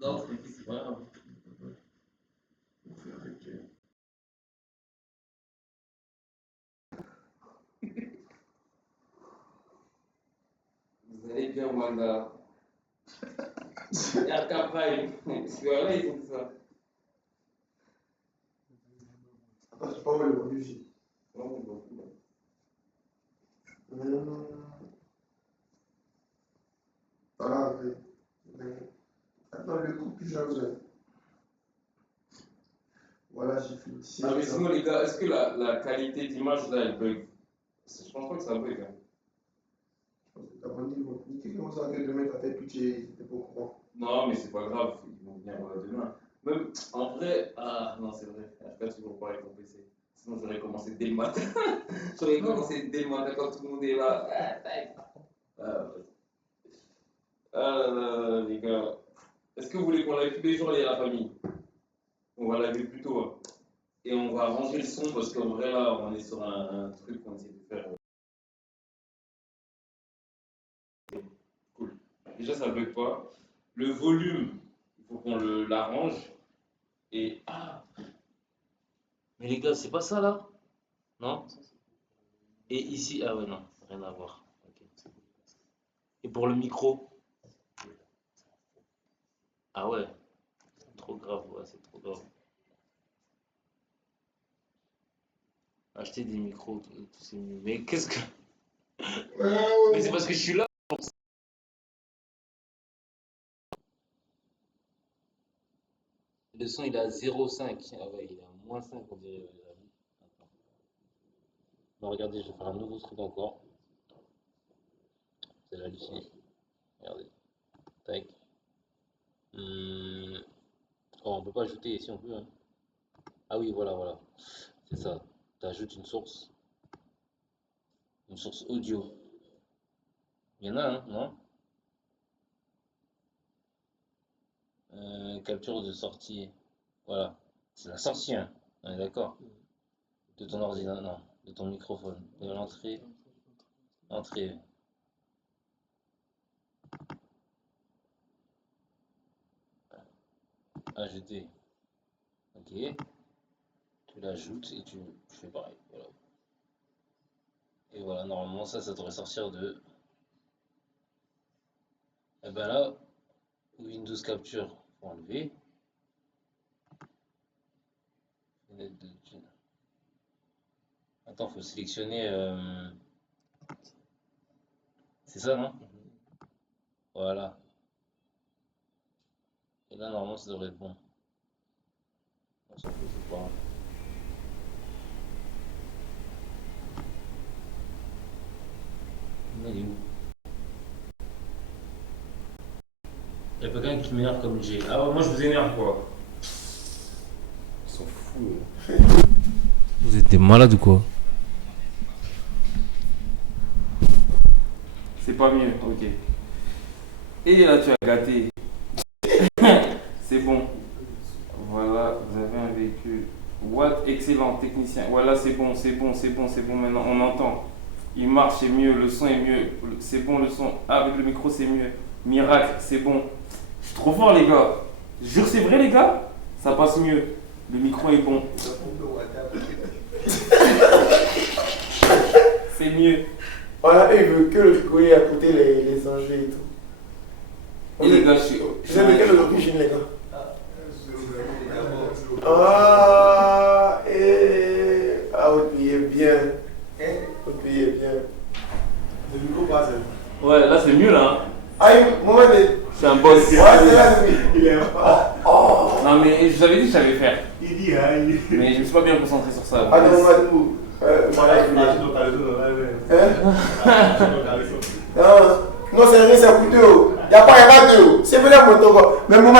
Non, c'est pas grave. Vous allez bien, Wanda. Il y a Capaille. C'est vrai, ils font ça. sais pas où le produit ici. Voilà, attends, le coup que j'ai besoin. Voilà, j'ai fait ici. Ah, mais sinon, les gars, est-ce que la qualité d'image là, elle bug? Je pense pas que ça bug. Hein. T'as pas dit, bon, comment ça que demain t'as fait pitcher, t'es pas au courant. Non, mais c'est pas grave, ils vont venir demain. Même en vrai, ah non, c'est vrai, je fais toujours pas avec mon PC. Sinon, j'aurais commencé dès le matin. J'aurais commencé dès le matin quand tout le monde est là. Les gars, est-ce que vous voulez qu'on live tous les jours, la famille? On va live plus tôt. Hein. Et on va ranger le son parce qu'en vrai, là, on est sur un truc qu'on essaie de faire. Cool. Déjà, ça ne bug pas. Le volume, il faut qu'on l'arrange. Et. Ah! Mais les gars, c'est pas ça là? Non? Et ici, ah ouais, non, rien à voir. Okay. Et pour le micro? Ah ouais, c'est trop grave, ouais, c'est trop grave. Acheter des micros, tout c'est mieux. Mais qu'est-ce que. Mais c'est parce que je suis là. Le son il est à 0,5. Ah ouais, il est à moins 5 on dirait. Attends. Bon, regardez, je vais faire un nouveau truc encore. C'est halluciné. Regardez. Tac. Oh, on peut pas ajouter ici on peut. Hein. Ah oui, voilà, voilà. C'est ça. Tu ajoutes une source audio. Il y en a, hein, non? Capture de sortie. Voilà. C'est la sortie, hein. On est d'accord? De ton ordinateur, non. De ton microphone. De l'entrée. Entrée. Ajouter. Ok. Tu l'ajoutes et tu fais pareil. Voilà. Et voilà, normalement, ça devrait sortir de. Et ben là, Windows Capture, faut enlever. Attends, faut sélectionner. C'est ça, non? Voilà. Et là, normalement, ça devrait être bon. On s'en fout, c'est pas grave. Il est où? Il n'y a pas quelqu'un qui m'énerve comme Jay. Ah ouais, moi je vous énerve quoi. Ils sont fous. Vous êtes des malades ou quoi? C'est pas mieux, ok. Et là tu as gâté. C'est bon. Voilà, vous avez un véhicule. What, excellent, technicien. Voilà, c'est bon, c'est bon, c'est bon, c'est bon. Maintenant, on entend. Il marche, c'est mieux, le son est mieux. C'est bon, le son. Ah, avec le micro, c'est mieux. Miracle, c'est bon. Je suis trop fort, les gars. Je jure, c'est vrai, les gars. Ça passe mieux. Le micro est bon. C'est mieux. Voilà, il veut que le coller à côté les enjeux et tout. Et les gars, je suis. Vous avez quelle origine, les gars? Ah, vous payez bien. Vous payez bien. Le micro passe. Ouais, là, c'est mieux, là. Hein. Ah, moment de. C'est un boss. Ouais, c'est là, Il est Oh. Non, mais je vous avais dit que je savais faire. Il dit, hein, Mais je me suis pas bien concentré sur ça. Ah, non, où? Non, c'est rien, c'est coûteux. Il n'y a pas de. C'est vrai, mon togo. Mais moment.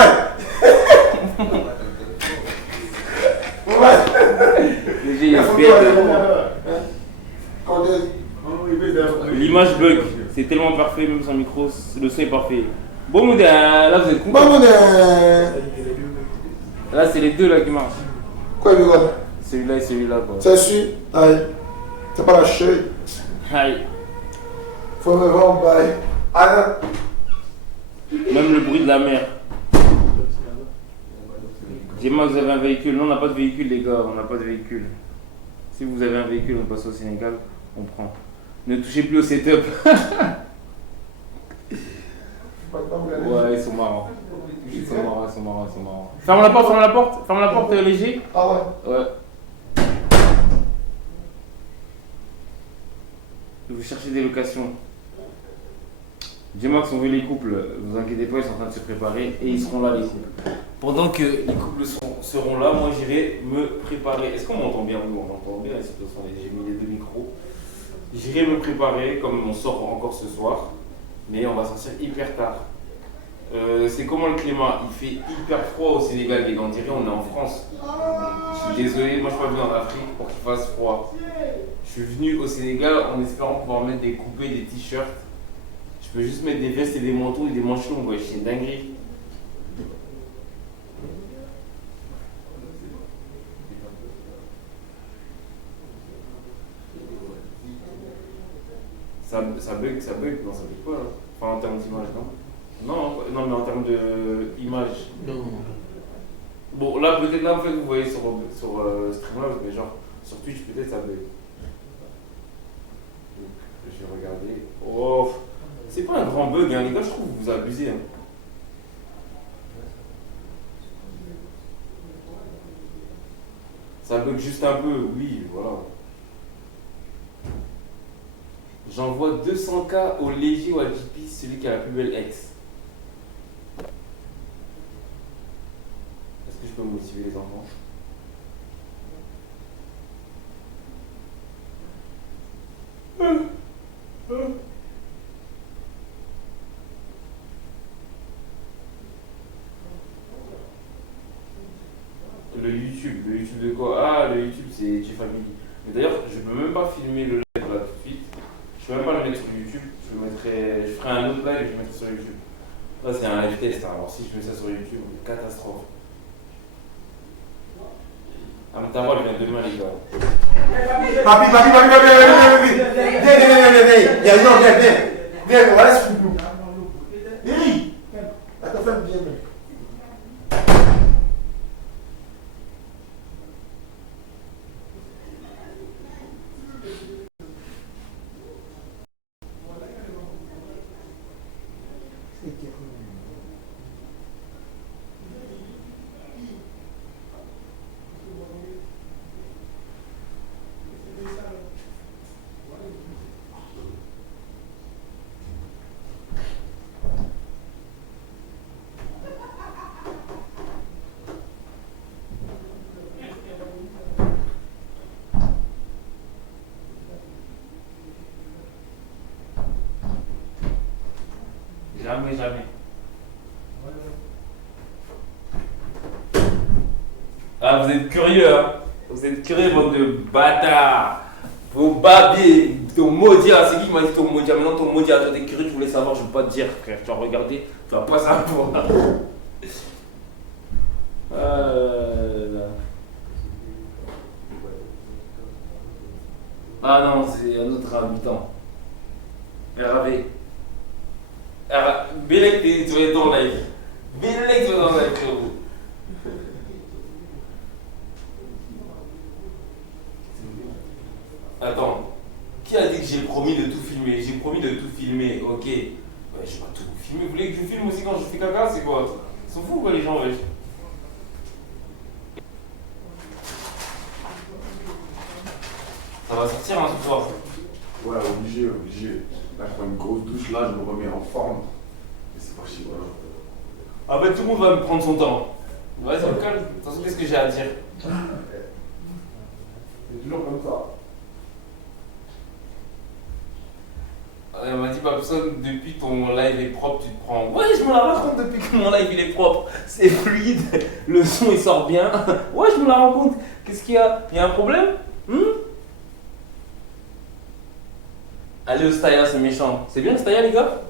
L'image bug, c'est tellement parfait, même sans micro, le son est parfait. Bon, Moudin, là vous êtes Bon, là, c'est les deux là qui marchent. Quoi, le gars? Celui-là et celui-là, quoi. C'est sûr. Aïe. C'est pas la cheville. Aïe. Faut me vendre, bye. Ah Même le bruit de la mer. Dis-moi, vous avez un véhicule. Non, on n'a pas de véhicule, les gars, on n'a pas de véhicule. Si vous avez un véhicule, on passe au Sénégal, on prend. Ne touchez plus au setup. Ouais, ils sont marrants. Ils sont marrants. Ferme la porte, léger. Ah ouais. Ouais. Vous cherchez des locations. J-Max, on veut les couples. Vous inquiétez pas, ils sont en train de se préparer et ils seront là, les couples. Pendant que les couples seront là, moi j'irai me préparer. Est-ce qu'on m'entend bien? Oui, on m'entend bien. J'ai mis les deux micros. J'irai me préparer, comme on sort encore ce soir, mais on va sortir hyper tard. C'est comment le climat? Il fait hyper froid au Sénégal, les gars. On dirait on est en France. Je suis désolé, moi je suis pas venu en Afrique pour qu'il fasse froid. Je suis venu au Sénégal en espérant pouvoir mettre des coupés, des t-shirts. Je peux juste mettre des vestes et des manteaux et des manches longues, ouais, c'est une dinguerie. Ça bug, non ça bug pas là. Enfin en termes d'image, non. Non, mais en termes d'image. Non. Bon là peut-être là en fait vous voyez sur Streamlabs, mais genre sur Twitch peut-être ça bug. Donc je vais regarder. Oh, c'est pas un grand bug hein, les gars, je trouve que vous abusez. Hein. Ça bug juste un peu, oui, voilà. J'envoie 200K au léger ou à JP, celui qui a la plus belle ex. Est-ce que je peux motiver les enfants? Le YouTube de quoi? Ah, le YouTube c'est J-Family. Mais d'ailleurs, je peux même pas filmer le live là tout de suite. Je peux même pas le mettre sur YouTube. Je ferai un autre live et je le mettrai sur YouTube. Là, c'est un live test. Alors, si je mets ça sur YouTube, catastrophe. Amtaro, elle vient demain, les gars. Papi. Viens, voilà ce que nous. Viens. Attends, femme, viens. Jamais. Ah, vous êtes curieux, hein? Vous êtes curieux, bande de bâtards! Vos babiers, ton maudit, c'est qui qui m'a dit ton maudit? Maintenant, ton maudit, toi, t'es curieux, tu voulais savoir, je veux pas te dire, frère. Tu vas regarder, tu vas pas savoir. Ah non, c'est un autre habitant. RAV. Bélec, tu vas être dans le live. Bélec, tu vas être dans le live, frérot. Attends, qui a dit que j'ai promis de tout filmer? J'ai promis de tout filmer, ok. Ouais, je vais pas tout filmer. Vous voulez que je filme aussi quand je fais caca? C'est quoi? Ils sont fous quoi les gens, wesh? Ça va sortir un ce soir. Ouais, obligé. Là, je prends une grosse douche, là, je me remets en forme. Et c'est parti, voilà. Ah bah tout le monde va me prendre son temps. Ouais, ça me calme. De toute façon, qu'est-ce que j'ai à dire? C'est toujours comme ça. Elle m'a dit, Babson, depuis ton live est propre, tu te prends. Ouais, je me la raconte depuis que mon live il est propre. C'est fluide, le son il sort bien. Ouais, je me la raconte. Qu'est-ce qu'il y a? Il y a un problème? Allez au Staya, c'est méchant. C'est bien le Staya, les gars?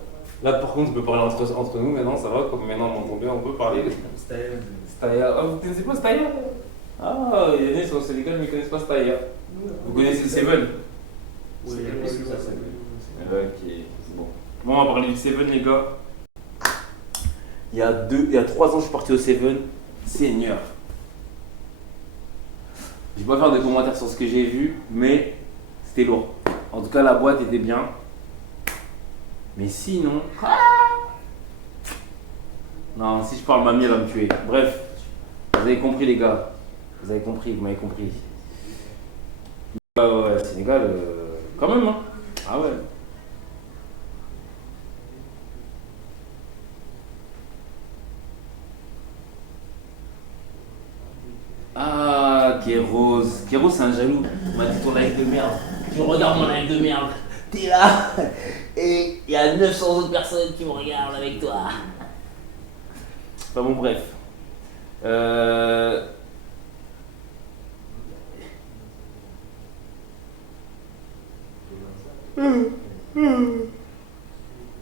Là, par contre, on peut parler entre nous maintenant, ça va. Comme maintenant on m'entend bien, on peut parler. Staya. Ah, vous connaissez pas Staya? Ah, il y en a qui sont au Sénégal, mais ils connaissent pas Staya. Vous connaissez le Seven? Oui, ça s'appelle. Ok, c'est bon. Bon, on va parler du Seven, les gars. Il y a 3 ans, je suis parti au Seven. Seigneur. Je vais pas faire de commentaires sur ce que j'ai vu, mais c'était lourd. En tout cas, la boîte était bien. Mais sinon. Non, si je parle, mamie, elle va me tuer. Bref, vous avez compris, les gars. Vous avez compris, vous m'avez compris. Ouais, Sénégal, quand même, hein. Ah ouais. Ah, Kéros. Kéros, c'est un jaloux. Il m'a dit ton live de merde. Tu regardes mon live de merde. T'es là. Et il y a 900 autres personnes qui me regardent avec toi. Enfin bon, bref.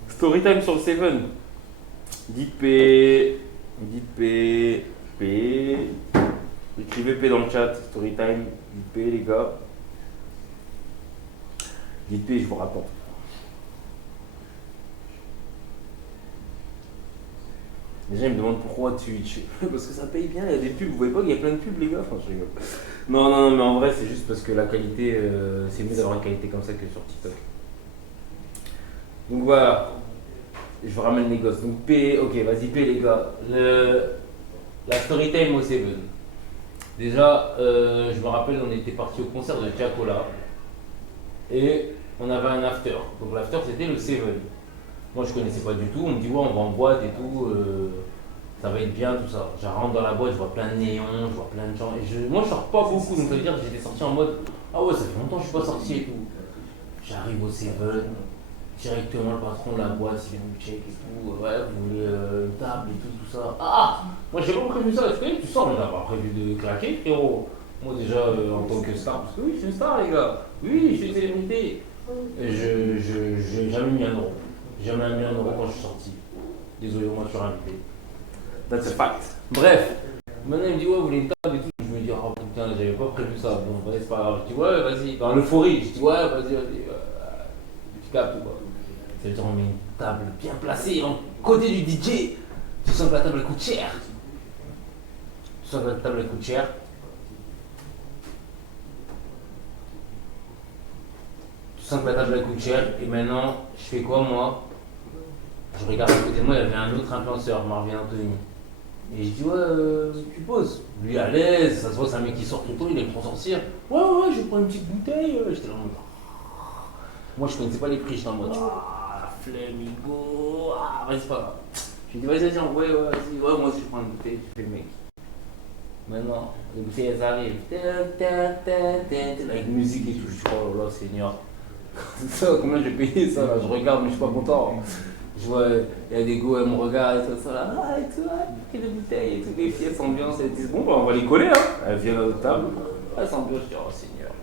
Storytime sur le Seven. Dites P. Dites P. P. Écrivez P dans le chat. Storytime. Dites P, les gars. Dites P, je vous raconte. Déjà, ils me demandent pourquoi Twitch. Parce que ça paye bien, il y a des pubs. Vous voyez pas qu'il y a plein de pubs, les gars? Enfin, je rigole. Non, non, non, mais en vrai, c'est juste parce que la qualité, c'est mieux d'avoir une qualité comme ça que sur TikTok. Donc voilà. Je vous ramène les gosses. Donc P, ok, vas-y P, les gars. La Storytime au Seven. Déjà, je me rappelle, on était parti au concert de Tiakola. Et on avait un after. Donc l'after, c'était le Seven. Moi, je connaissais pas du tout. On me dit, ouais, on va en boîte et tout. Ça va être bien, tout ça. Je rentre dans la boîte, je vois plein de néons, je vois plein de gens. Et moi, je sors pas beaucoup. Donc ça veut dire que j'étais sorti en mode, ah ouais, ça fait longtemps que je suis pas sorti et tout. J'arrive au Seven. Directement, le patron de la boîte, il vient me check et tout. Ouais, vous voulez une table et tout ça. Ah, moi, j'ai pas prévu ça. Tu sors, mais t'as pas prévu de claquer, frérot. Moi, déjà, en tant que star, parce que oui, je suis une star, les gars. Oui, je suis une célébrité. J'ai jamais mis un euro. J'ai jamais mis un euro quand je suis sorti. Désolé, moi, je suis invité. That's a fact. Bref, maintenant, il me dit, ouais, vous voulez une table et tout. Je me dis, oh putain, j'avais pas prévu ça. Bon, c'est pas grave. Je dis, ouais, vas-y. Dans l'euphorie, je dis, ouais, vas-y. Tu captes ou quoi? C'est-à-dire, on met une table bien placée en côté du DJ. Tu sens que la table coûte cher. Tu sens que la table coûte cher. Tu sens que la table coûte cher. Et maintenant, je fais quoi moi? Je regarde à côté de moi, il y avait un autre influenceur, Marvin Anthony. Et je dis, ouais, tu poses. Lui à l'aise, ça se voit, c'est un mec qui sort tout le temps, il est pour sortir. Ouais, ouais, je prends une petite bouteille. J'étais là en mode. Moi, je connaissais pas les prix, j'étais en mode. Flamigo, vas-y, pas grave. Je lui dis, vas-y, vas-y, ouais, vas-y, ouais, moi aussi je prends une bouteille, je fais le mec. Maintenant, les bouteilles elles arrivent, avec musique et tout, je dis, oh là là, Seigneur. Combien j'ai payé ça là? Je regarde, mais je suis pas content. Je vois, il y a des go, elles me regardent et tout ça là, et tout, quelle bouteille et tout, les filles elles s'ambiancent, elles disent, bon, bah, on va les coller, hein. Elles viennent à notre table, elles s'ambiancent, je dis, oh Seigneur,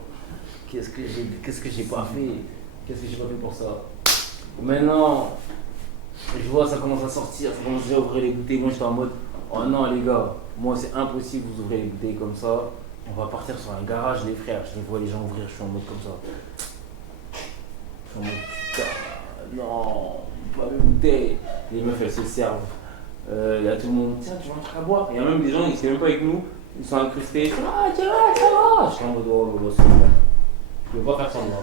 qu'est-ce que j'ai pas fait? Qu'est-ce que j'ai pas fait pour ça? Maintenant, je vois ça commence à sortir, ça commence déjà à ouvrir les bouteilles. Moi j'étais en mode, oh non les gars, moi c'est impossible, vous ouvrez les bouteilles comme ça. On va partir sur un garage les frères, je les vois les gens ouvrir, je suis en mode comme ça. Je suis en mode, putain, non, pas mes bouteilles. Les meufs elles se servent. Il y a tout le monde, tiens tu veux un truc à boire? Il y a même des gens qui ne sont même pas avec nous, ils sont incrustés. Ah tiens, ça va. Je suis en mode, oh c'est vrai. Je ne veux pas faire semblant.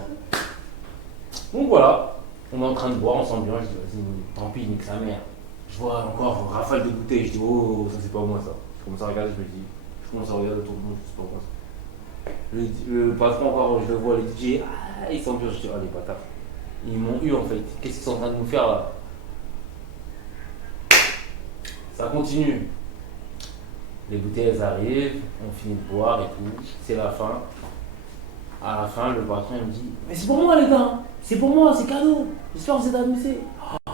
Donc voilà, on est en train de boire, on s'ambiance, je dis vas-y, tant pis, nique sa mère. Je vois encore une rafale de bouteilles, je dis oh, ça c'est pas moi ça. Je commence à regarder, je commence à regarder autour de moi, c'est pas moi ça. Le patron encore, je le vois, les DJ, ils s'ambiancent, je dis oh les bâtards. Ils m'ont eu en fait, qu'est-ce qu'ils sont en train de nous faire là? Ça continue. Les bouteilles elles arrivent, on finit de boire et tout, c'est la fin. À la fin, le patron il me dit mais c'est pour moi les gars, c'est pour moi, c'est cadeau, j'espère que vous êtes amusés. Oh,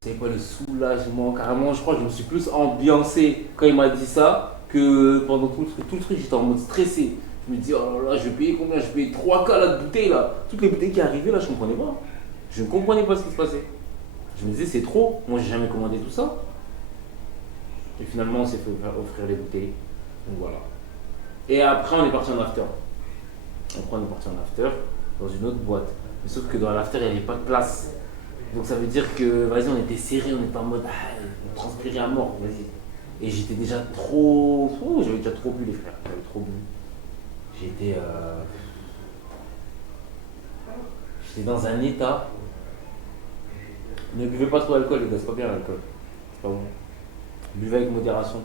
c'est quoi le soulagement, carrément, je crois que je me suis plus ambiancé quand il m'a dit ça que pendant tout le truc, j'étais en mode stressé. Je me dis oh là là, je vais payer combien? Je vais payer 3K là de bouteilles là. Toutes les bouteilles qui arrivaient là, je comprenais pas. Je ne comprenais pas ce qui se passait. Je me disais c'est trop, moi j'ai jamais commandé tout ça. Et finalement on s'est fait offrir les bouteilles. Donc voilà. Et après on est parti en after. Après on est parti en after dans une autre boîte. Mais sauf que dans l'after il n'y avait pas de place. Donc ça veut dire que vas-y on était serrés, on était en mode on transpirait à mort, vas-y. Et j'étais déjà trop. J'avais déjà trop bu les frères, j'avais trop bu. J'étais dans un état. Ne buvez pas trop d'alcool les gars, c'est pas bien l'alcool. C'est pas bon. Buvez avec modération.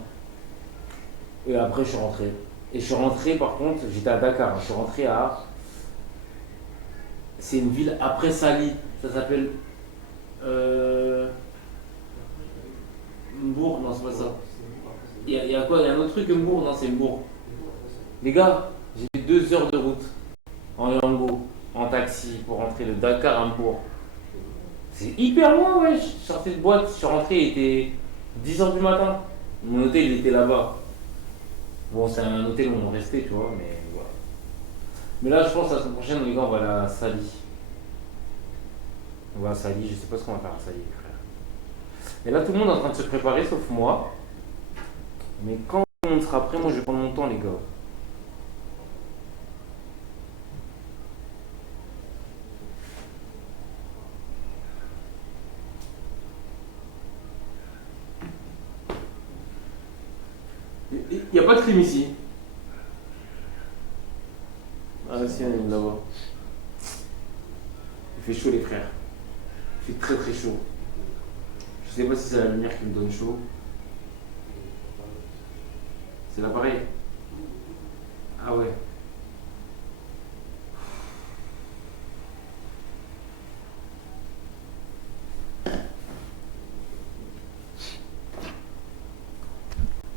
Et après je suis rentré. Et je suis rentré par contre, j'étais à Dakar, je suis rentré à C'est une ville après Sali. Ça s'appelle. Mbourg, non, c'est pas ça. Il y a quoi? Il y a un autre truc que Mbourg? Non, c'est Mbourg. Les gars, j'ai fait 2 heures de route en Yango, en taxi, pour rentrer de Dakar à Mbourg. C'est hyper loin, ouais. Je suis sorti de boîte, je suis rentré, il était 10h du matin. Mon hôtel, il était là-bas. Bon, c'est un hôtel où on restait, tu vois, mais voilà. Mais là, je pense que la semaine prochaine, les gars, on va aller à Sali. On va à Sali, je sais pas ce qu'on va faire à Sali, frère. Et là, tout le monde est en train de se préparer, sauf moi. Mais quand tout le monde sera prêt, moi, je vais prendre mon temps, les gars. Il n'y a pas de crime ici. Ah si, on est là-bas. Il fait chaud les frères. Il fait très très chaud. Je sais pas si c'est la lumière qui me donne chaud. C'est l'appareil. Ah ouais.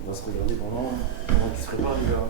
On va se regarder pendant qu'il se prépare les gars.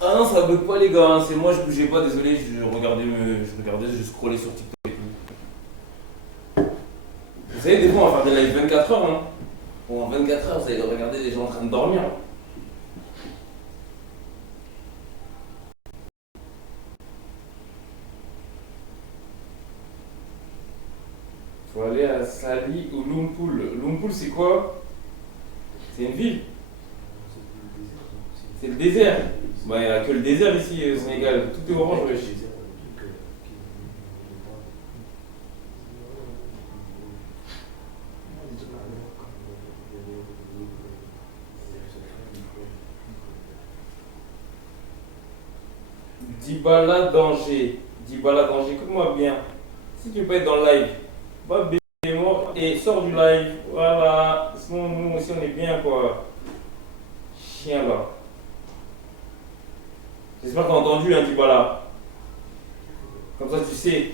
Ah non, ça bug pas les gars, hein. C'est moi, je bougeais pas, désolé, je scrollais sur TikTok et tout. Vous savez, des fois on va faire des lives 24 heures, hein. Bon, en 24 heures, vous allez regarder des gens en train de dormir. Faut aller à Sali ou Lumpul. Lumpul, c'est quoi? C'est une ville. C'est le désert. Bah, il n'y a que le désert ici au Sénégal. Tout est orange, wesh. Dibala danger. Dybala danger, écoute-moi bien. Si tu veux pas être dans le live, va bébé mort et sors du live. Voilà. Sinon, nous aussi, on est bien, quoi. Chien, là. J'espère que t'as entendu, hein, Dybala. Comme ça, tu sais.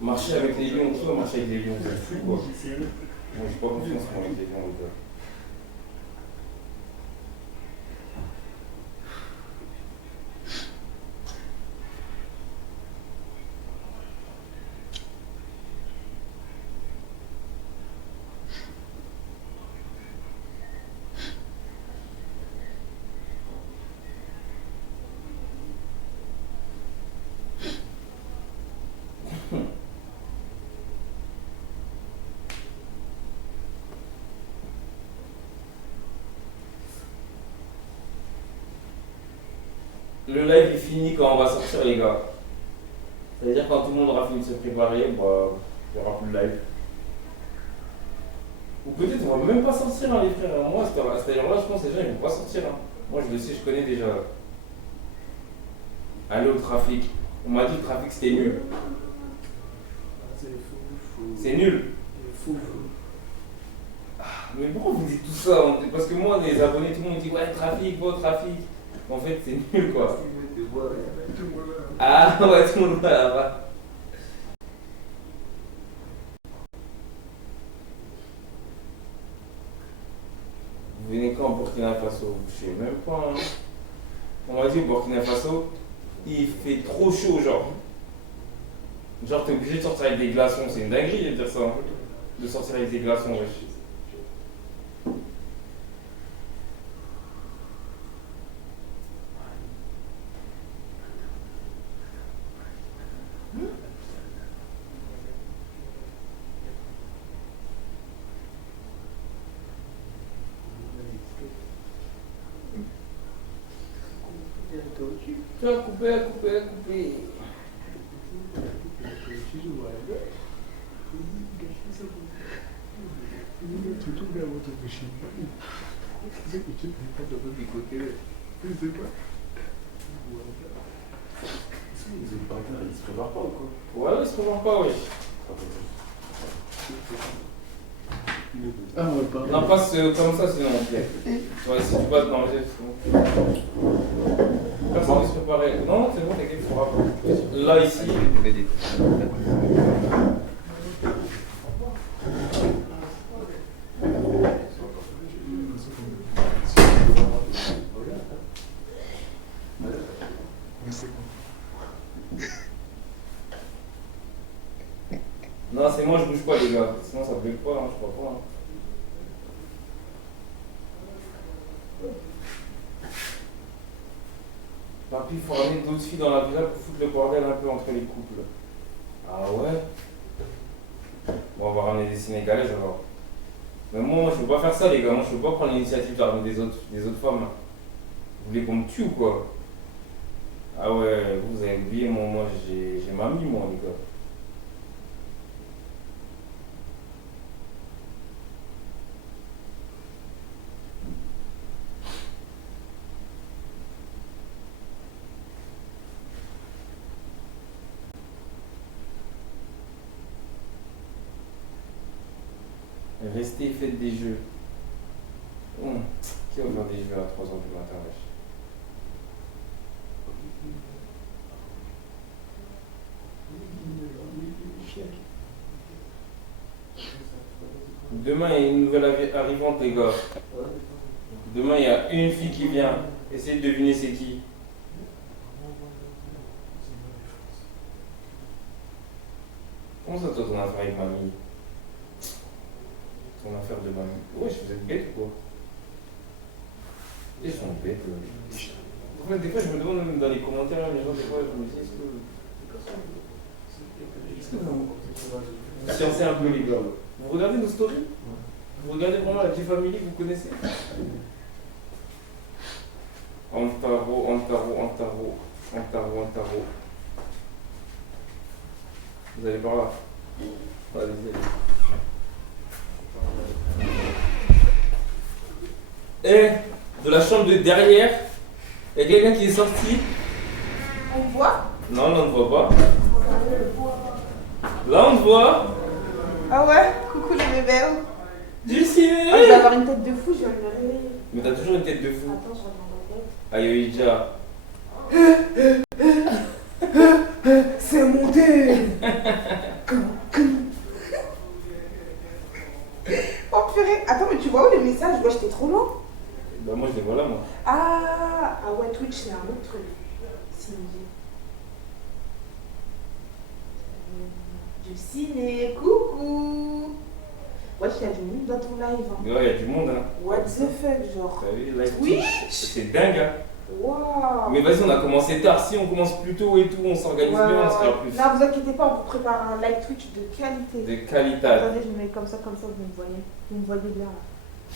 Marcher avec les lions, tu vois, marcher avec les lions, c'est fou quoi. Moi j'ai pas confiance pour avec les lions, les gars. Le live est fini quand on va sortir les gars. Ça veut dire quand tout le monde aura fini de se préparer, bah, il n'y aura plus de live. Ou peut-être on va même pas sortir hein, les frères. Moi à cette heure-là je pense que les gens ils vont pas sortir. Hein. Moi je le sais, je connais déjà. Aller au trafic. On m'a dit que le trafic c'était nul. C'est nul. Mais pourquoi vous dites tout ça? Parce que moi les abonnés tout le monde dit ouais trafic, beau trafic. En fait, c'est nul quoi. Ah ouais, tout le monde va là-bas. Vous venez quand au Burkina Faso? Je sais même pas. Hein. On m'a dit au Burkina Faso, il fait trop chaud, genre. Genre, t'es obligé de sortir avec des glaçons. C'est une dinguerie de dire ça. Hein. De sortir avec des glaçons, wesh. Tu as coupé. Ils se préparent pas ou quoi? Ouais, ils se préparent pas, wesh. Ah ouais, pas. Non, passe comme ça sinon on plaît. Ouais, si tu passes dans le geste, personne ne se préparer. Non, c'est bon, t'inquiète, tu feras. Là, ici. Non, c'est moi, je bouge pas, les gars. Sinon, ça bouge pas, hein, je crois pas. Hein. Papy, il faut ramener d'autres filles dans la villa pour foutre le bordel un peu entre les couples. Ah ouais? Bon, on va ramener des Sénégalaises alors. Mais moi, je peux pas faire ça, les gars. Moi, je peux pas prendre l'initiative de ramener des autres femmes. Vous voulez qu'on me tue ou quoi? Ah ouais, vous avez oublié, moi j'ai mamie, moi, les gars. Restez et faites des jeux. Qui va faire des jeux à 3h du matin, wesh? Demain, il y a une nouvelle arrivante, les gars. Demain, il y a une fille qui vient. Essayez de deviner c'est qui. Comment ça, toi, ton affaire avec mamie? Ton affaire de mamie? Wesh, vous êtes bêtes ou quoi? Ils sont bêtes, là. En fait, des fois, je me demande même dans les commentaires, les gens, des fois, je me dis, est-ce que Vous sciencez un peu les gars. Vous regardez nos stories? Vous regardez vraiment la G-Family, vous connaissez? Antaro. Vous allez par là. Allez-y. Et de la chambre de derrière, il y a quelqu'un qui est sorti. On voit? Non, là on ne voit pas. Là on te voit. Ah ouais? Coucou les bébés. Du ciné. Ah, je vais avoir une tête de fou, je vais me réveiller. Mais t'as toujours une tête de fou. Attends, je regarde Aïe, déjà. C'est monté. Oh purée. Attends, mais tu vois où les messages? Ouais, j'étais trop loin. Bah moi je les vois là moi. Ah ouais, Twitch, c'est un autre truc. Du ciné, coucou. Ouais, il y a du monde dans ton live. Hein. Mais ouais, il y a du monde hein. What the fuck, genre. T'as vu, live Oui. Twitch, c'est dingue hein. Waouh. Mais vas-y, on a commencé tard. Si on commence plus tôt et tout, on s'organise bien, on sera plus. Non, vous inquiétez pas, on vous prépare un live Twitch de qualité. De qualité. Attendez, je me mets comme ça, vous me voyez. Vous me voyez bien là.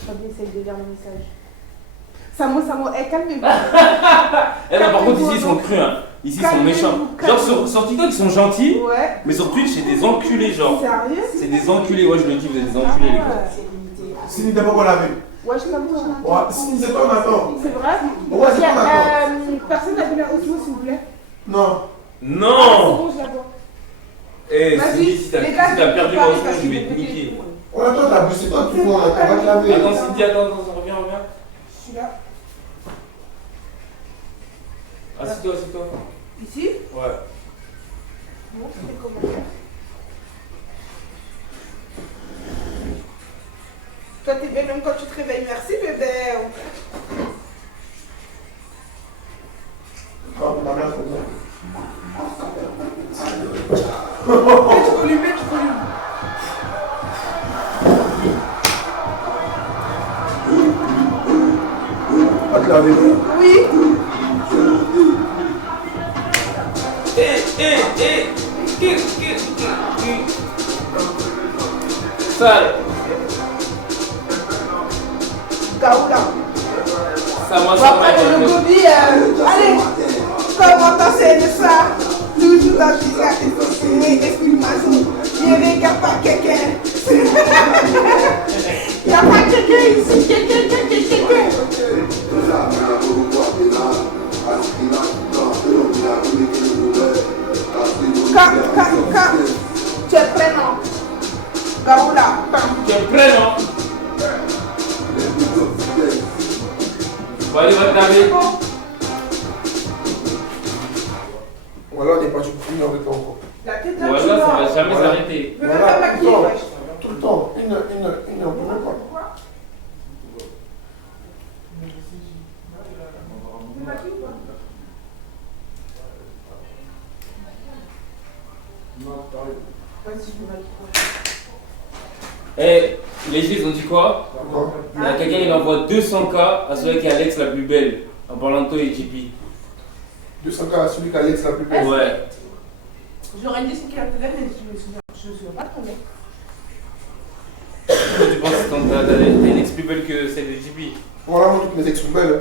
Attendez, essaye de lire le message. Samo, calmez-vous. Eh non, par contre, ici ils sont crus hein. Ici ils sont méchants. Genre sur TikTok ils sont gentils. Ouais. Mais sur Twitch c'est des enculés genre. Sérieux? C'est des enculés, ouais je le dis, vous êtes des enculés les gars. Sini d'abord qu'on l'a vu. Ouais, je t'avoue. Ouais, Sini c'est pas maintenant. C'est vrai? Ouais, c'est pas maintenant. Personne n'a vu la Osmo s'il vous plaît? Non. Non. Ah, c'est bon, je la vois. Eh, Vas-y, si t'as les gars, perdu préparez mon parce son, je que vais te vous niquer. Ouais, attends, t'as bossé toi, tu vois, on va te laver. Attends, Cindy, attends, reviens. Je suis là. Assieds-toi. Ici? Ouais. Bon, c'est comment? Toi, t'es bien même quand tu te réveilles. Merci, bébé. Oh, ta mère, c'est bon. Tu peux lui mettre, Va te laver. Oui. Sale. Gaoula. Ça va, On va prendre le gobi. Allez. Comment passer de ça? Toujours dans le pizza. Excuse-moi. Il n'y avait pas quelqu'un. Il n'y a pas quelqu'un ici. Quelqu'un. Quand tu es prêt, non? Gaoula. Tu es prêt, non? Bon, allez, va te laver. Voilà, on est parti pour une heure de temps encore. La tête Voilà, ça va jamais s'arrêter. Je vais pas maquiller, wesh. Tout le temps, une heure, on peut même pas. Eh, les gens ils ont dit quoi? Il y a quelqu'un, il envoie 200K à celui qui est Alex la plus belle, en parlant de toi et JP. 200K à celui qu'Alex la plus belle. Ouais. J'aurais dit ce qu'il a fait, mais je me souviens pas de combien. Pourquoi tu penses que t'as une ex plus belle que celle de JP? Voilà, moi, toutes mes ex sont belles.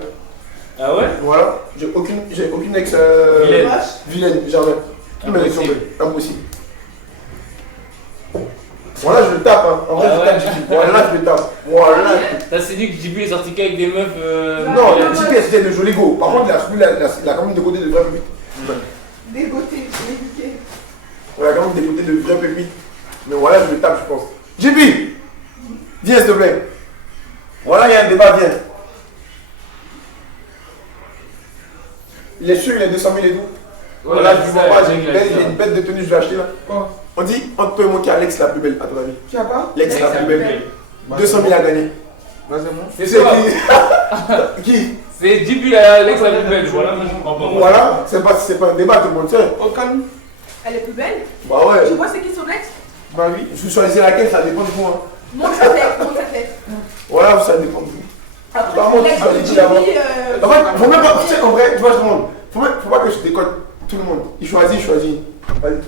Ah ouais? Voilà, j'ai aucune ex vilaine, jamais. Toutes mes ex sont belles, impossible. Voilà, je le tape, hein. En vrai, Ah je ouais. tape JP. Voilà, je le tape. Voilà. T'as dit que JP est sorti qu'avec des meufs. Non, JP, c'était de jolis go. Par contre, il a quand même des côtés de vraies pépites. Dégoté, dégoûté. Il a quand même des côtés de vraies pépites. Mais voilà, je le tape, je pense. JP, viens, s'il te plaît. Voilà, il y a un débat, viens. Il est sûr, il y a 200 000 et tout. Voilà, je vois pas, j'ai une bête de tenue, je vais acheter là. On dit, entre toi et moi, qui est Alex la plus belle, à ton avis? Tu as pas? L'ex la plus belle. 200 000 à gagner. C'est quoi? Qui? C'est JP Alex la plus belle. Voilà, moi je comprends pas. Voilà, c'est pas un débat, tout le monde sait. Elle est plus belle? Bah ouais. Tu vois c'est qui son ex? Bah oui, je choisis laquelle, ça dépend de vous. Hein. Montre sa tête, montre sa tête. Voilà, ça dépend de vous. Après, Par contre, l'ex tu vas de les dire avant. Jimmy, En fait, faut même pas. Tu sais, en vrai, tu vois, je te demande. Faut pas que je déconne tout le monde. Il choisit. Vas-y,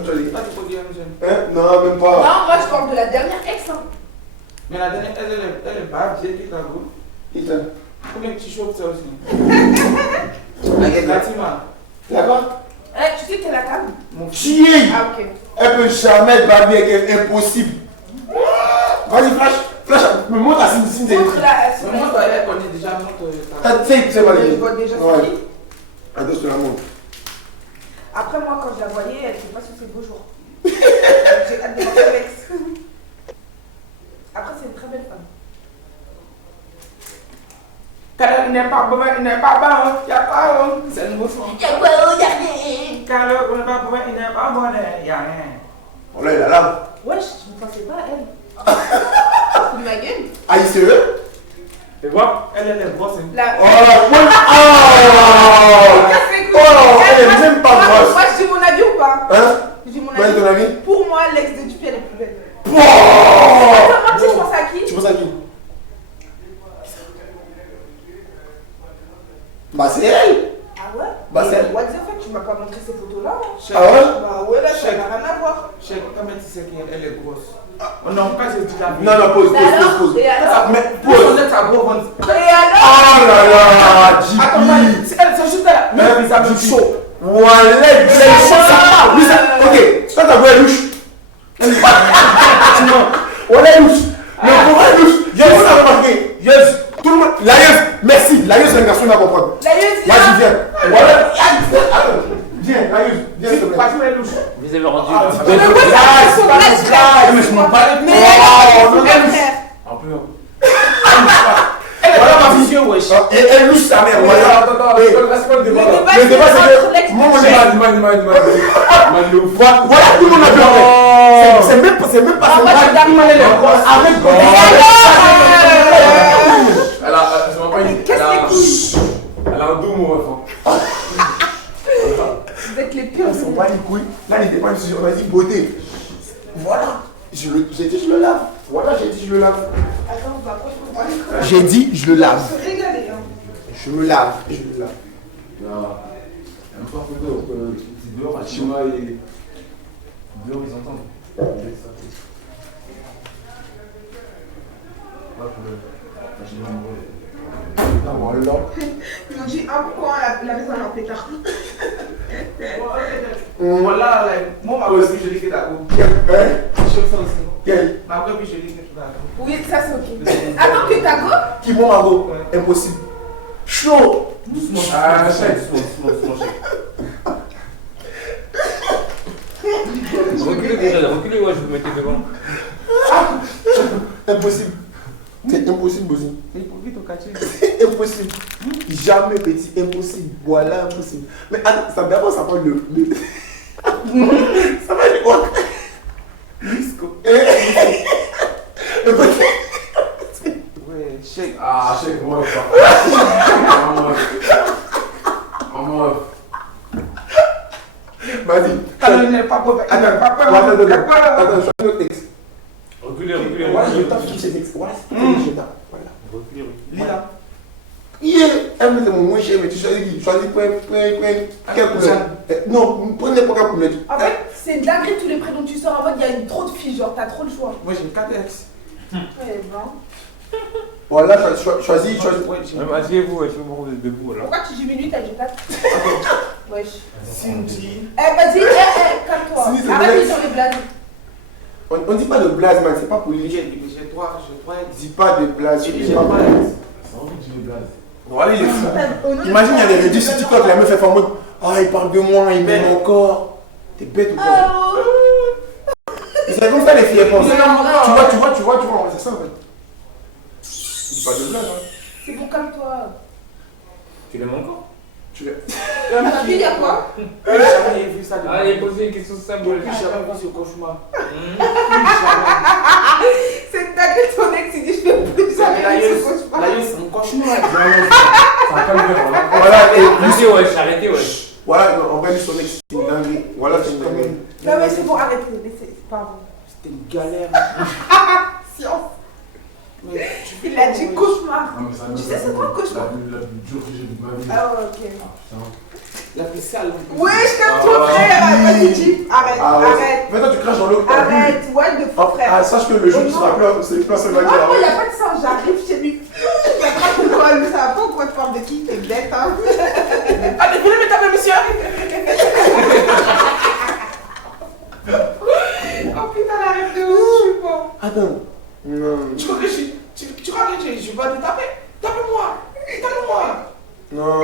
Quand tu as dit. Pas du produit Amazon. Hein? Non, même pas. Non, moi je parle de la dernière ex. Hein. Mais la dernière, elle est bave, j'ai dit Kago. Qui ça? Combien tu chauffes ça aussi? La Fatima. Là-bas? Tu sais qu'elle a calme. Mon Chier! Ah, ok. Elle peut jamais être babée avec elle, impossible. Vas-y, flash, me montre la signe des. Montre la. Mais moi, elle connaît déjà, montre. C'est pas Je vois déjà Ouais. ce qui. Attends, je te la montre. Après, moi, quand je la voyais, elle n'était pas sur ses beaux jours. J'ai hâte de voir son ex. Après, c'est une très belle femme. Quand il n'est pas bon, il n'est pas bon. Il n'y a pas bon. C'est le nouveau son. Y'a quoi, regardez. Quand il n'est pas bon, il n'est pas bon. Il n'y a rien. Oh là, il a l'âme. Wesh, je ne pensais pas à elle. C'est ma gueule. Ah, il est sérieux? Tu vois, elle est grosse. La. Oh, oh, oh, elle est même pas grosse. Moi, je dis mon avis ou pas? Hein? Je dis mon Quel est ton avis. avis? Pour moi, l'ex de Dupuis, elle est plus belle. Oh! Attends, moi, tu sais, je pense à qui? Tu penses à qui? Bah, c'est elle! Ah ouais? Bah, c'est elle. What the fuck, tu m'as pas montré ces photos-là? Hein? Ah ouais? Bah ouais, là, ça n'a rien à voir. Cheikh, comment tu sais qu'elle est grosse? Oh non, pas je dis la vie. Non, non, pause. Et alors? Mais Pose. pause. On est à gros ventre. Et alors? Oh là là, Attends, Jibi. c'est juste là. Mais ça du me chaud. Voilà, c'est chaud, ça part. Oui, ça. Ok, ça, t'as vu la louche. On est louche. Mais pourquoi elle louche? Yes, on a remarqué. Yes. Tout le monde. La yeuse, merci. La yeuse, c'est un garçon, il va comprendre. La yeuse, Vas-y, viens. Voilà. Viens, la yeuse. Viens, s'il te plaît. Pas jouer louche. Vous avez rendu. Mais ouais, ça va être son blague. Mais je m'en parle. Mais elle, non, elle, frère. Un peu. Voilà ma vision, wesh. Et elle louche sa mère. Voilà. Le débat, c'est que. Moi, mon débat. Voilà, tout le monde a vu. C'est même pas. C'est même pas. Arrête. Elle a, je m'en pas une. Elle a un doux mot, Vous êtes les pires. Ils sont pas les couilles. Là, les débats, on a dit beauté. Voilà. J'ai dit, je le lave. Voilà, j'ai dit, je le lave. Attends, on va pas se parler comme ça. J'ai dit, je le lave. On va se régaler, hein. Je me lave. Je le lave. Il y a un soir photo, c'est dehors, à Chima et. Dehors, ils entendent. Ah, voilà. Ils ont dit, ah, pourquoi la maison est en pétard? Voilà, moi, ma copine, je dis que t'as beau. Hein? Je fais ça aussi. Quel? Ma copine, je dis que tu as Oui, ça c'est ok. Attends que t'as go? Qui mon magot? Impossible. Chaud. Doucement, Ah, doucement. Reculez déjà, reculez, ouais, je vous mettez devant. Impossible. C'est impossible, Bosi. Mais pour vite au quartier. Impossible. Jamais petit, impossible. Voilà, impossible. Mais attends, ça d'abord, ça parle de. Ça va être quoi? Disco. Ouais, Cheikh. Ah, Cheikh, moi, ça. Maman. Vas-y. Quand il n'est pas pauvre, il n'est pas pauvre. Attends, je fais un autre texte. Reculez. Voilà, je tape qui c'est texte. Voilà, je tape. Voilà. Reculez. Lila. Yeah, elle me dit mon moins cher, mais tu choisis qui? Choisis quelle couleur? Non, prenez pas quelle couleur. En fait, c'est dingue tous les prénoms que tu sors en mode, il y a trop de filles, genre t'as trop le choix. Moi, j'ai 4 ex. Ouais, bon. Voilà, choisis. Ouais, j'ai Même asseyez-vous, je vous êtes debout là. Pourquoi tu dis minutes, t'as dit 4? Wesh. Cindy. Eh, vas-y, calme-toi. Si, c'est Arrête vrai. de sur les blagues. On dit pas de blaze, man, c'est pas poli. J'ai 3 ex. Dis pas de blaze. J'ai dis pas pas. C'est envie que tu les blazes. Voilà, il est fou. Imagine, il y a des réduits sur TikTok, la meuf elle fait en mode ah, il parle de moi, il m'aime encore. T'es bête ou quoi? C'est comme ça les filles elles pensent. Tu vois, c'est ça en fait. Dis pas de blague, hein. C'est bon, calme-toi. Tu l'aimes encore? Tu l'as. Ta fille, il y a quoi? J'ai jamais vu ça de ma Allez, vie. posez une question symbolique. J'ai jamais vu ce cauchemar. C'est ta que ton ex, il dit je fais plus jamais La ce yeuse, cauchemar. c'est mon cauchemar. Ça va pas le faire, hein. Voilà, et Arrêtez, ouais, arrêtez, ouais. voilà, en vrai, lui, son ex, c'est une dinguerie. Voilà, c'est une dinguerie. Non, mais c'est bon, arrêtez. Laissez. Pardon. C'était une galère. Science. Mais Il a dit cauchemar. Non, mais ça, Tu sais, c'est quoi un cauchemar? La plus dure que j'ai vue de ma vie. Ah ouais, ok. Ah, putain. la plus sale. Ouais, je t'aime trop, frère. Vas-y, dis. Arrête. arrête. Mais toi, tu craches dans l'eau. Arrête, what the fuck, frère. Ah, sache que le jour où tu seras plein, c'est plein seulement qui Moi, il arrive. n'y a pas de sang, j'arrive chez lui. Ça crache de quoi, lui, ça va pas pourquoi tu parles de qui, t'es bête, hein. Allez, venez mettre ta main, monsieur. Oh putain, arrête de ouf, je suis pas. Attends. Non. Tu crois que je vais pas te taper? Tape-moi! Tape-moi! Non.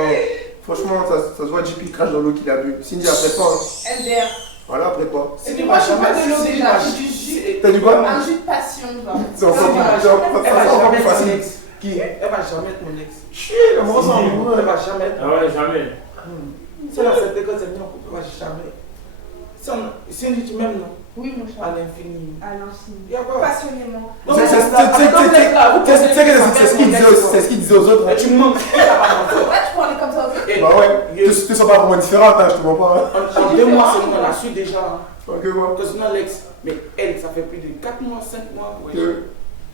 Franchement, ça se voit JP crache dans l'eau qu'il a bu. Cindy, après pas. Hein. MDR. Voilà, après pas. Et moi, je suis pas de l'eau déjà. T'as dit quoi? Un jus de passion, genre. C'est encore plus facile. Qui? Elle va jamais être mon ex. Chier, comment ça? Elle va jamais être. Ah ouais, jamais. Si elle accepte que c'est bien, elle va jamais. Si tu m'aimes, non? Oui, mon chat. À l'infini. À l'infini. Il y a quoi? Passionnément. C'est ce qu'il disait aux autres. Tu me manques. Ouais, tu parlais comme ça aussi. Bah ouais, tu sont pas vraiment différentes, hein, je te mens pas. En 2 mois, c'est bon, on l'a su déjà. Ok, quoi? Que sinon, l'ex. Mais elle, ça fait plus de 4 mois, 5 mois. Ouais.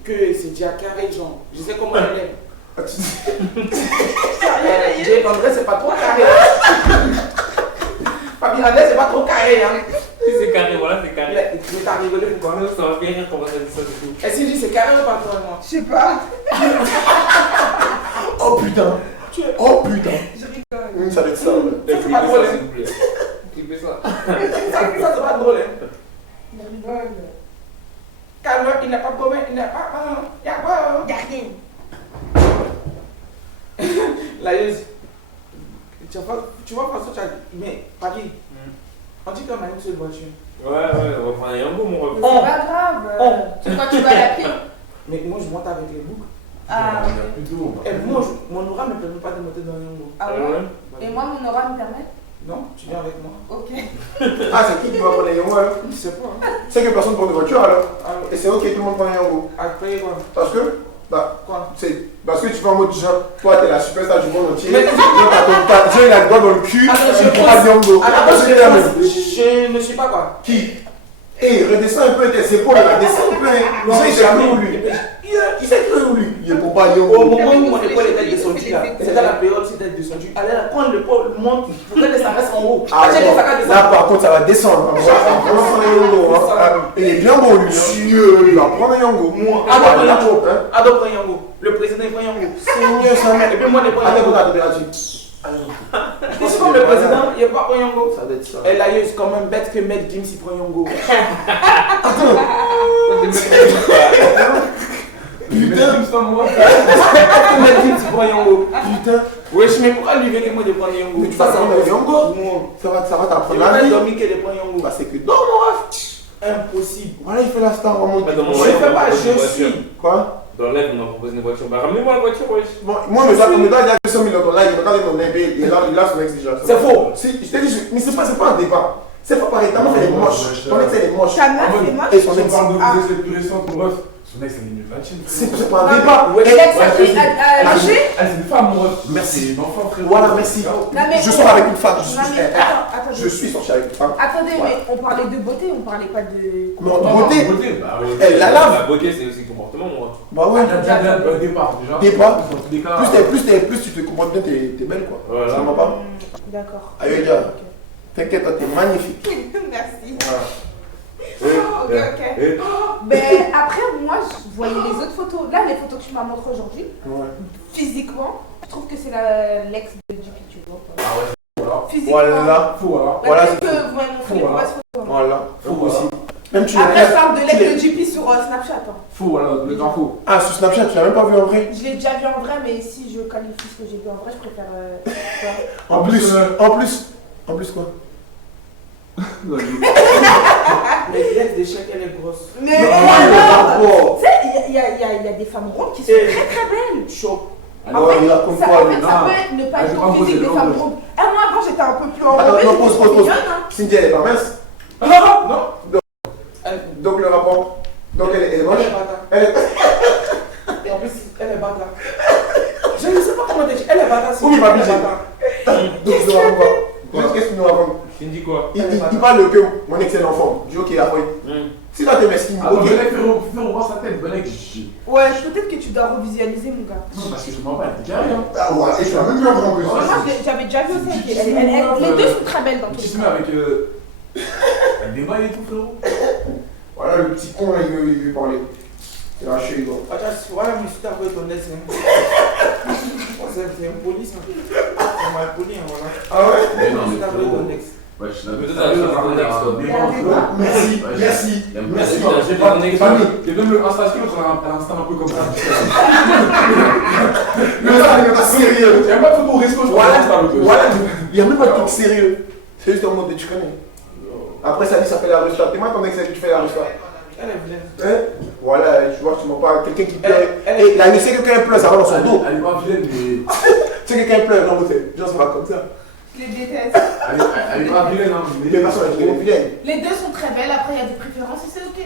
Que c'est déjà carré, genre. Je sais comment elle est. André, c'est pas trop carré. Papi André, c'est pas trop carré, hein. Si c'est carré, voilà, c'est carré. Mais t'as rigolé pourquoi? Ça va bien rire comment ça dit ça du coup. Et si je dis c'est carré ou pas toi, moi? Je sais pas. Oh putain. Oh putain. Je rigole. Ça doit être ça, ouais. C'est pas drôle, s'il vous plaît. Clipez ça. Ça, c'est pas drôle, hein. Je rigole. Calme, il n'a pas de problème, il n'a pas. Il y a quoi? Y'a rien. La Yeuse. Tu vois, parce que tu as dit, mais Paris, on dit qu'on a une seule voiture. Ouais, on va prendre un Yango, mon ref. C'est pas grave. Tu crois que tu vas à pied? Mais moi, je monte avec les boucles. Ah, Et moi, mon aura ne me permet pas de monter dans un Yango. ah ouais? Et moi, mon aura me permet? Non, tu viens avec moi. Ok. Ah, c'est qui va prendre les Yango alors? Je sais pas. C'est que personne prend de voiture alors? Ah, Et c'est ok, tout le monde prend un Yango. après quoi? Parce que, bah, Quoi? c'est parce que tu fais en mode genre, toi t'es la superstar du monde entier. J'ai la doigt dans le cul, tu prends pas de Yango. Je ne suis pas quoi? Qui? Hé, redescends un peu tes épaules là, descends un peu. Non, Il s'est jamais. cru où lui? Il s'est cru où lui? Il est pour pas Au Yango. moment où mon épaule était descendue là, c'était la période où c'était descendu. Allez là, quand l'épaule monte, il faut que ça reste en haut. Ah, bon, là par contre ça va descendre. On va prendre un Yango. Il est bien beau lui. Il va prendre un Yango. Moi, Ado prend Yango. Le président prend Yango. Seigneur sa mère. Et puis moi, je prends Yango. C'est comme le président, il n'est pas prend Yango. Ça doit être ça. Et là, il est quand même bête que Maître Gims il prend Yango. Putain, Maître Gims il prend Yango. putain. Wesh, mais pourquoi lui veut que moi je prenne Yango? Mais tu vas prendre un Yango. Ça va Il t'apprendre va la pas vie. dormir qu'elle prend Yango. Bah c'est que dans mon ref. Impossible. Voilà, il fait la star vraiment. Pas dans mon Je rêve, fais on m'a pas, proposé une je voiture. suis. Quoi? Dans le rêve, on m'a proposé une voiture. Bah, ramenez-moi la voiture, wesh. Bon, moi, mais ça, il y a 200 000 dans là, il regarde mon bébé, et là, il a son ex déjà. C'est faux. Si, je t'ai dit, mais c'est pas un débat. C'est pas pareil, ta meuf elle est moche. Ton ex elle est moche. Ta meuf, c'est moche. Et son Si on ex. parle de Ah. vous êtes plus récente, mon ref, son ex elle est mieux que la tienne. C'est pas un débat. L'ex a pris à lâcher. Elle c'est une femme, mon ref. Merci. C'est une enfant, frère. Voilà, merci. Non, mais Je sors avec une femme. Non, mais attends, Je suis sorti avec une femme. Attendez, mais on parlait de beauté, on parlait pas de. Mais en beauté. Bah oui. Elle la lave. La beauté, c'est aussi le comportement, moi. Bah ouais. Déjà, au départ, déjà. Débat. Dans tous les cas. Plus tu te comportes bien, t'es belle quoi. Voilà. Ça va pas? D'accord. Allez, gars. T'inquiète, toi, t'es magnifique. Merci. Voilà. Ok. Mais après, moi, je voyais les autres photos. Là, les photos que tu m'as montrées aujourd'hui, Ouais. physiquement, je trouve que c'est l'ex de JP, tu vois. Ah ouais, voilà. Physiquement. Voilà. Faux alors. Voilà, Peut-être c'est que faux. vous m'avez montré les Faux, mauvaises photos. Voilà. Faux aussi. Même tu Après, je l'as. parle de l'ex de JP sur Snapchat. Hein. Faux, voilà, le grand faux. Ah, sur Snapchat, tu l'as même pas vu en vrai? Je l'ai déjà vu en vrai, mais si je qualifie ce que j'ai vu en vrai, je préfère. En plus quoi? Mais l'ex des chèques, elle est grosse. Mais Non, alors, tu sais, il y a des femmes rondes qui sont très très belles. Chaud. Alors, il raconte Ça, quoi en fait, lui? ça peut être ne pas Ah, être j'ai ton pas physique posé, des non, femmes mais- rondes. Ah, moi avant j'étais un peu plus Attends, enrobée, non, j'étais pause. trop mignonne. Hein. Cindy, elle est pas mince. Non. Donc le rapport. Donc elle est moche. Elle est bâtard. Elle est. Et en plus, elle est bâtard. Je ne sais pas comment te dire. Elle est bâtard. Oui, elle ma est vie, bâtard. Donc je raconte quoi? Qu'est-ce qu'il nous raconte? Tu me dis quoi? Il parle que mon ex est l'enfant. Je dis ok, après. Si là t'es mesquine, Attends, ok. mais là, fais revoir sa tête, Benek. Ouais, peut-être que tu dois revisualiser mon gars. Non, parce que je m'en bats, elle était carrée, hein. Ah ouais, et tu l'as même vu en grand que Moi ça. j'avais déjà vu aussi. Les deux sont très belles dans tous Tu les te mets cas. avec Le débat, il est tout, frérot. Voilà, le petit con, là, il veut parler. Il a lâché les gars. Attends, voilà, mais si t'as envoyé ton ex, hein. C'est impoli, ça. C'est mal poli, hein, voilà. Ah ouais? Mais non, Si mais t'as envoyé frérot. ton ex. Ouais, je suis Mais d'accord. toi, t'as acheté ton ex, toi. Merci, merci. Merci. T'as acheté ton ex. Famille. Et même le Insta Story, on a un instant un peu comme ça. Mais ça, il n'est pas sérieux. Il n'y a pas de photo au resto, je crois. Voilà, il n'y a même pas de truc sérieux. C'est juste en mode de tu connais. Après, ça dit ça fait la reçoit. T'es moi ton ex, tu fais la reçoit. Elle est vilaine. Hein? Voilà, tu vois, tu m'en parles. Quelqu'un qui pleure. Et là, il sait que quelqu'un pleure, ça va dans son dos. Elle est pas vilaine, mais. Tu sais, quelqu'un pleure, non, c'est genre, ça va comme ça. Je les déteste. Elle est pas vilaine, hein. Les personnes, elles sont vilaines. Les deux sont très belles, après il y a des préférences et c'est ok.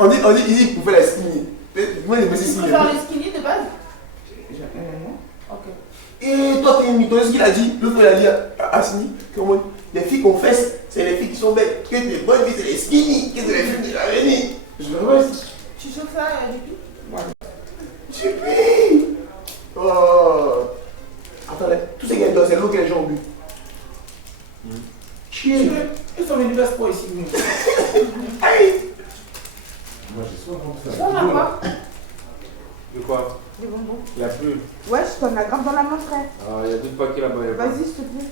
On dit, il dit qu'il faut faire la skinny. Moi, je me suis Tu skinny. préfères les skinny de base? Ok. Et toi, t'es une mytho, ce qu'il a dit, l'autre il a dit à Sini, comment les filles qu'on fesse, c'est les filles qui sont belles. Que les bonnes filles, c'est les skinny. Que c'est les filles de l'avenir. Je me remercie. Tu chauffes ça, Dupi? Dupi. Oh. Attendez, tous ces gars, c'est l'eau que les gens ont bu. Chier. Ils sont venus vers sport ici. Aïe. Moi, j'ai soif en plus. On a quoi? De quoi? Des bonbons. Il n'y a plus. Ouais, je t'en grave dans la main, frère. Ah, il y a d'autres paquets là-bas. Vas-y, s'il te plaît.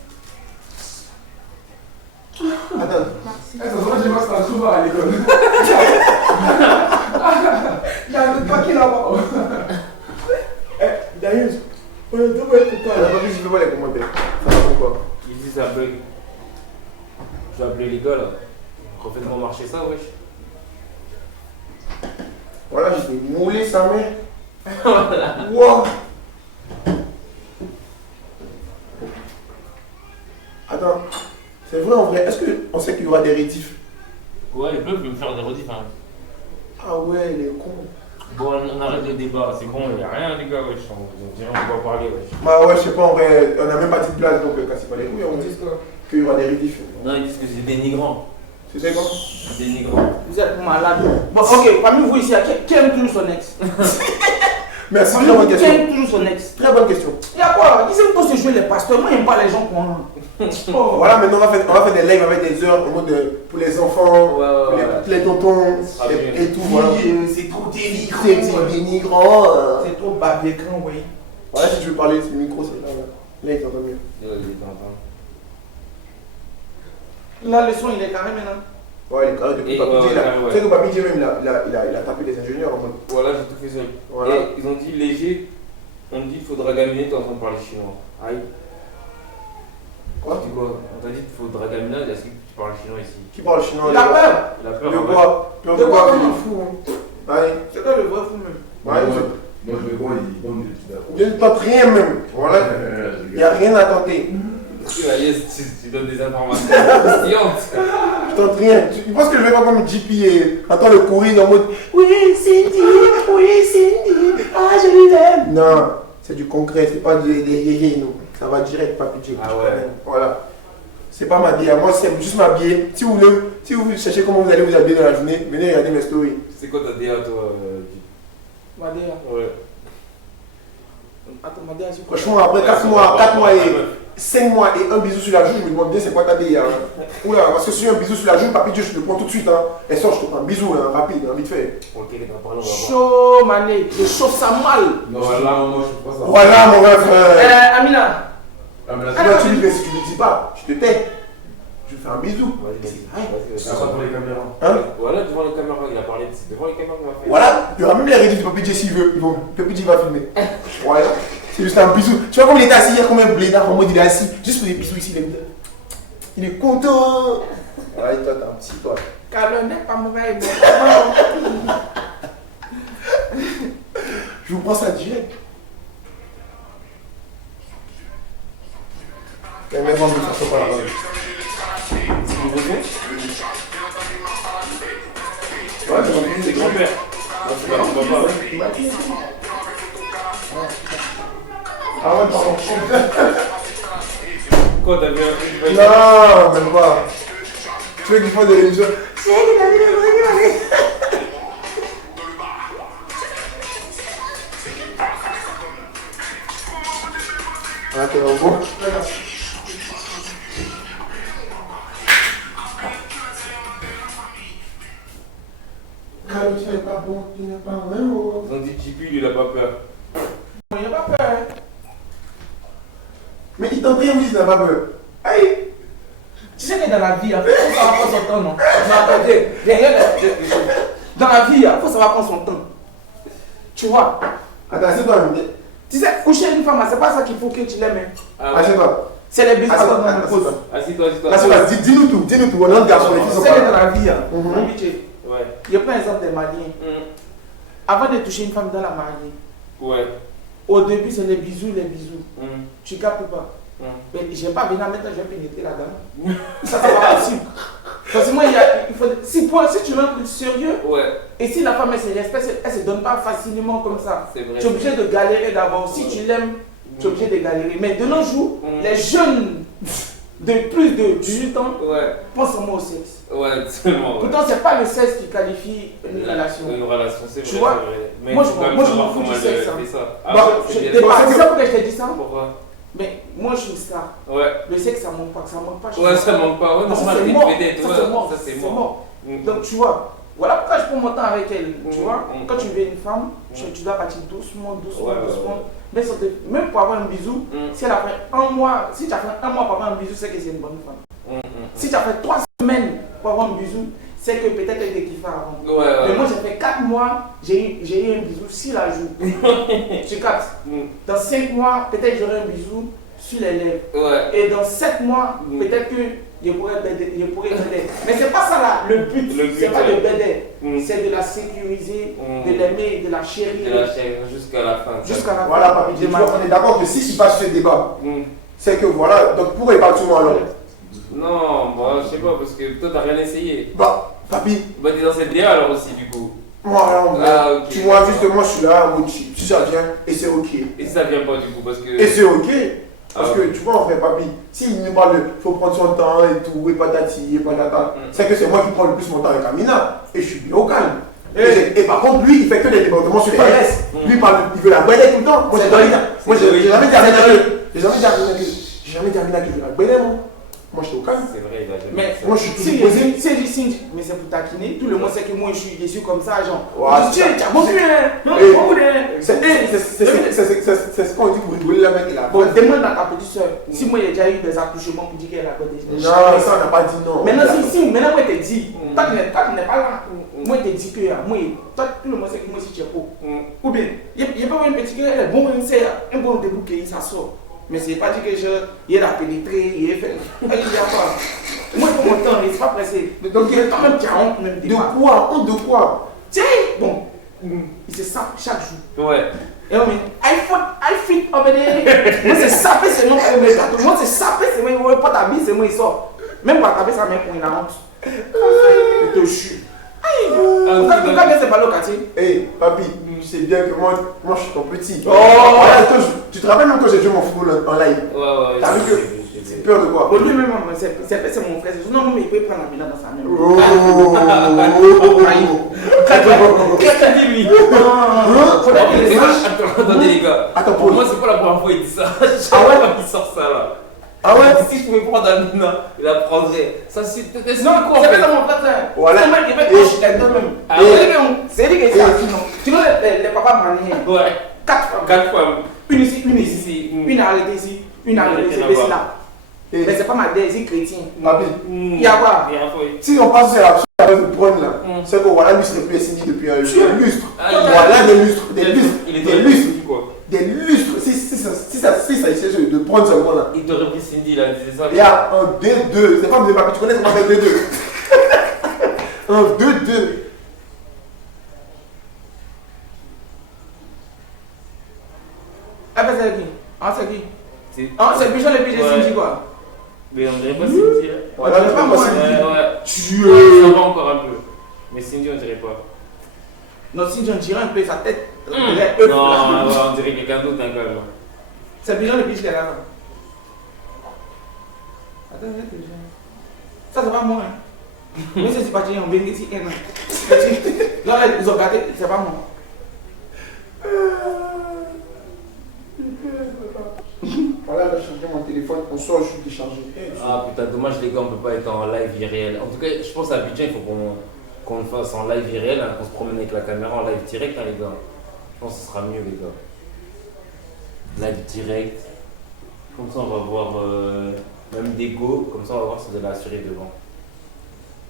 Attends. Merci. Eh, ça se voit, j'ai pas, c'est un trou à l'école. Il y a un autre paquet là-bas. Darius, on a deux moyens pour toi. On a pas vu, je veux voir les commentaires. Ça va pourquoi? Il dit ça bug. Je vais appeler les gars là. Refaites-moi marcher ça, wesh. Voilà, je vais mouler sa mère. Wow. Attends, c'est vrai en vrai, est-ce qu'on sait qu'il y aura des rétifs? Ouais, ils peuvent me faire des redifs. Hein. Ah ouais, les cons. Bon, on arrête le débat, c'est bon, il n'y a rien les gars, wesh. On dirait on va parler, wesh. Bah ouais, je sais pas, en vrai, on n'a même pas de place donc cassez pas les couilles. On dit qu'il y aura des rétifs. Non, ils disent que c'est dénigrant. C'est quoi? Dénigrant. Vous êtes malade. Bon, ok, parmi vous ici, qui aime toujours son ex? Merci, Parmi très vous, bonne qui question. aime toujours son ex? Très bonne question. Il y a quoi? Ils aiment tous se jouer les pasteurs. Moi, j'aime pas les gens qu'on a. Voilà, maintenant on va faire des lives avec des heures en mode pour les enfants, Ouais. pour les tontons et tout. Voilà. C'est trop dénigrant. C'est dénigrant. C'est trop babier grand, oui. Voilà, si tu veux parler, c'est le micro, c'est là. Là, il t'entend mieux. Il est content. Là, le son, il est carré maintenant. Ouais, il est carré depuis Et Papi J, ouais, là. ouais. Tu sais que Papi J même, il a tapé des ingénieurs en mode. Voilà, j'ai tout fait seul. Voilà. Et ils ont dit léger, on dit il faudra gaminer, t'es en train de parler chinois. Aïe. Quoi? Tu dis quoi? On t'a dit il faudra gaminer, est-ce que tu parles chinois ici? Qui parle chinois? Il a peur. Il a peur. De en fait. quoi? Peur de quoi? comment? Il est fou, hein. Ouais. C'est quoi le vrai fou même? Ouais, Moi, je vais voir, il donne des petits d'accord. je ne tente rien même. Voilà. Il n'y a rien à tenter. Yes, tu donnes des informations croustillantes. Je tente rien. Tu penses que je vais pas comme JP et attends le courir en mode oui Cindy, ah je l'aime. Non, c'est du concret, c'est pas des yéyé nous. Ça va direct Papi J. Ah ouais. Voilà. C'est pas m'habiller, moi c'est juste m'habiller. Si vous cherchez comment vous allez vous habiller dans la journée, venez regarder mes stories. C'est quoi ta DA toi Madea. Ouais. Attends, Madea, c'est quoi? Franchement, après 4 mois et 5 mois et un bisou sur la joue, je me demande bien c'est quoi ta DA. Hein. Oula, parce que si j'ai un bisou sur la joue, Papi J, je te le prends tout de suite. Hein. Et sort, je te prends un bisou, hein, rapide, hein, vite fait. Ok, les gars, parlons, on va voir. Chaud, mané. Je chauffe ça mal. Non, là, moi, je fais pas ça. Voilà mon ref. Amina. Ah, mais là, Si tu lui fais, si tu lui dis pas, je te tais. Je lui fais un bisou. Vas-y. c'est ça pour les caméras. Hein? Voilà, devant les caméras, il a parlé de c'est devant les caméras qu'on va faire. Voilà, il y aura même les réduits de Papi J s'il veut. Papi J va filmer. Voilà, c'est juste un bisou. Tu vois comme il était assis hier comme un blédard en mode il est assis. Juste pour des bisous ici, il est content. Voilà, et toi t'es un petit toi. Car le mec pas mauvais. Je vous prends ça direct. Mais même moi, je ne me pas là-bas. C'est nouveau son? Ouais, C'est grand-père. Non, c'est pas grand-papa. Ah ouais, pardon. Quoi, t'as vu un truc? Non, même pas. Tu veux qu'il fasse des révisions? Ah, t'es bon. Carlo, tu n'es pas bon, tu n'es pas bon. Ils ont dit Jibu, lui, il a pas peur. Il n'a pas peur. Mais il t'entraîne, oui, il n'a pas peur. Aïe. Tu sais que dans la vie, il faut savoir prendre son temps, non? Dans la vie, il faut savoir prendre son temps. Tu vois? Attends, c'est toi, mais. Tu sais, coucher une femme, c'est pas ça qu'il faut que tu l'aimes. Assieds-toi. C'est les bêtises qu'on me pose. Assis-toi. Dis-nous tout, on a un garçon, les filles sont C'est que dans pas. la vie, habitué. Ouais. Il prend l'exemple des mariés. Avant de toucher une femme dans la mariée, Ouais. au début, c'est les bisous. Tu captes pas? Mais je n'ai pas venir maintenant, je vais pénétrer là-dedans. Ça, c'est pas possible. Parce que moi, il faut. Si tu veux un truc sérieux, et si la femme, elle se respecte, elle ne se donne pas facilement comme ça. C'est vrai. Tu es obligé de galérer d'abord. Si tu l'aimes, tu es obligé de galérer. Mais de nos jours, les jeunes de plus de 18 ans pensent seulement au sexe. Ouais, seulement. Pourtant, ce n'est pas le sexe qui qualifie une relation. Une relation, c'est vrai. Tu vois? Mais Moi, je m'en fous du sexe. C'est ça pourquoi je t'ai dit ça? Pourquoi? Mais moi, je suis ça. Ouais. Le sexe, ça manque pas. Ça manque pas. Ouais, ça manque pas. Ouais, normal, c'est mort. Ça, c'est mort. Donc, tu vois, voilà pourquoi je prends mon temps avec elle. Tu vois, quand tu veux une femme, tu dois partir doucement. Mais même pour avoir un bisou, si elle a fait un mois, si tu as fait un mois pour avoir un bisou, c'est que c'est une bonne femme. Si tu as fait 3 semaines pour avoir un bisou, c'est que peut-être elle t'a kiffé avant. Mais moi, j'ai fait 4 mois, j'ai eu un bisou sur la joue. Tu captes? Dans 5 mois, peut-être j'aurai un bisou sur les lèvres. Et dans 7 mois, peut-être que je pourrais baider. Mais c'est pas ça là, le but. C'est pas de baider. C'est de la sécuriser, de l'aimer, de la chérir. De la chérir jusqu'à la fin. Jusqu'à la fin. Voilà, papi, on est d'accord que si tu passes ce débat, c'est que voilà, donc pourquoi il parle souvent alors? Non, bah, je sais pas, parce que toi, t'as rien essayé. Bah, papi. Bah, t'es dans cette DA alors aussi, du coup. Moi, ok. Tu vois, justement, je suis là, si ça vient, et c'est ok. Et si ça vient pas, du coup, parce que. Et c'est ok. Parce que tu vois, en fait, papi, s'il nous parle de faut prendre son temps et tout, et patati, et patata, c'est que c'est moi qui prends le plus mon temps avec Amina. Et je suis bien au calme. Et par contre, lui, il fait que des débordements sur PS. Lui, il veut la balayer tout le temps. Moi, j'ai jamais dit à Amina que je veux la balayer, moi. Moi, je suis au calme. C'est vrai, il a jamais. Mais moi, je suis tout posé. C'est du signe, mais c'est pour taquiner. Tout le monde sait que moi, je suis déçu comme ça, genre. Tu as bon vu, hein? Non, c'est ce qu'on dit pour rigoler la mec là. Bon, demande à ta petite soeur. Si moi, j'ai déjà eu des accouchements pour dire qu'elle a côté. Non, ça, on n'a pas dit non. Maintenant, maintenant, moi, je te dis, toi, tu n'es pas là. Moi, je te dis que, moi, toi, tout le monde sait que moi, si tu es beau. Ou bien, il n'y a pas une petite gueule, elle est bon, c'est un bon début qui ça sort. Mais c'est pas dit que il a pénétré, il a fait. Il n'y a pas. Moi, pour mon temps, il n'est pas pressé. Donc, il est quand même qui a honte même. De quoi? Honte de quoi? Tiens, bon, il se sape chaque jour. Ouais. Et on me dit, I fit over there. Moi, c'est sapé, c'est moi qui me gâteau. Moi, c'est sapé, c'est moi qui pas t'habiller, c'est moi qui sort. Même pour t'habiller, ça même pour une honte. Je te jure. Pourquoi c'est pas le quartier? Hey, papi, tu sais bien que moi je suis ton petit. Tu te rappelles même quand j'ai joué mon football en live? Ouais. T'as vu que c'est peur de quoi? Pour lui-même, c'est mon frère. Non, mais il peut prendre la mina dans sa main. Qu'est-ce qu'il dit lui? Attendez les gars. Pour moi, c'est pas la première fois qu'il dit ça. Il sort ça là. Ah ouais? Si je pouvais prendre Amina, il la prendrait. Ça, c'est peut-être. Non, c'est pas mon frère. Voilà. C'est moi qui vais proche les deux même. C'est lui qui est ça. Tu vois les papas mariés? Ouais. 4 femmes. 4 femmes. Une ici, une ici. Une arrêtée ici. Une arrêtée ici. Là. Mais c'est pas ma désir chrétien. Papi. Il y a quoi? Si on passe sur la chose de prendre là, c'est que voilà, lui serait plus signé depuis un lustre. Voilà des lustres. Des lustres. Des lustres. Si ça essaie de prendre ce mot là. Il t'aurait pris Cindy, il a dit ça. Il y a un 2-2. C'est pas de papi, tu connais comment faire 2-2. Un 2-2. Ah ben c'est qui? Ah c'est qui? Ah c'est Bichon et puis j'ai Cindy quoi? Mais on dirait pas Cindy. On dirait pas moi Cindy. Ouais. Ça va encore un peu. Mais Cindy on dirait pas. Non, Cindy on dirait un peu sa tête. Non, on dirait quelqu'un d'autre encore. C'est Bichon et puis j'ai là. Attends, ça c'est pas moi. Moi c'est pas on vient ici. Là ils ont gâté, c'est pas moi. Voilà, là, j'ai changé mon téléphone, on sort, je suis déchargé. Ah putain, dommage les gars, on peut pas être en live irréel. En tout cas, je pense à Abidjan, il faut qu'on qu'on le fasse en live irréel, hein, qu'on se promène avec la caméra en live direct, hein, les gars. Je pense que ce sera mieux, les gars. Live direct. Comme ça, on va voir même des go. Comme ça, on va voir si vous allez assurer devant.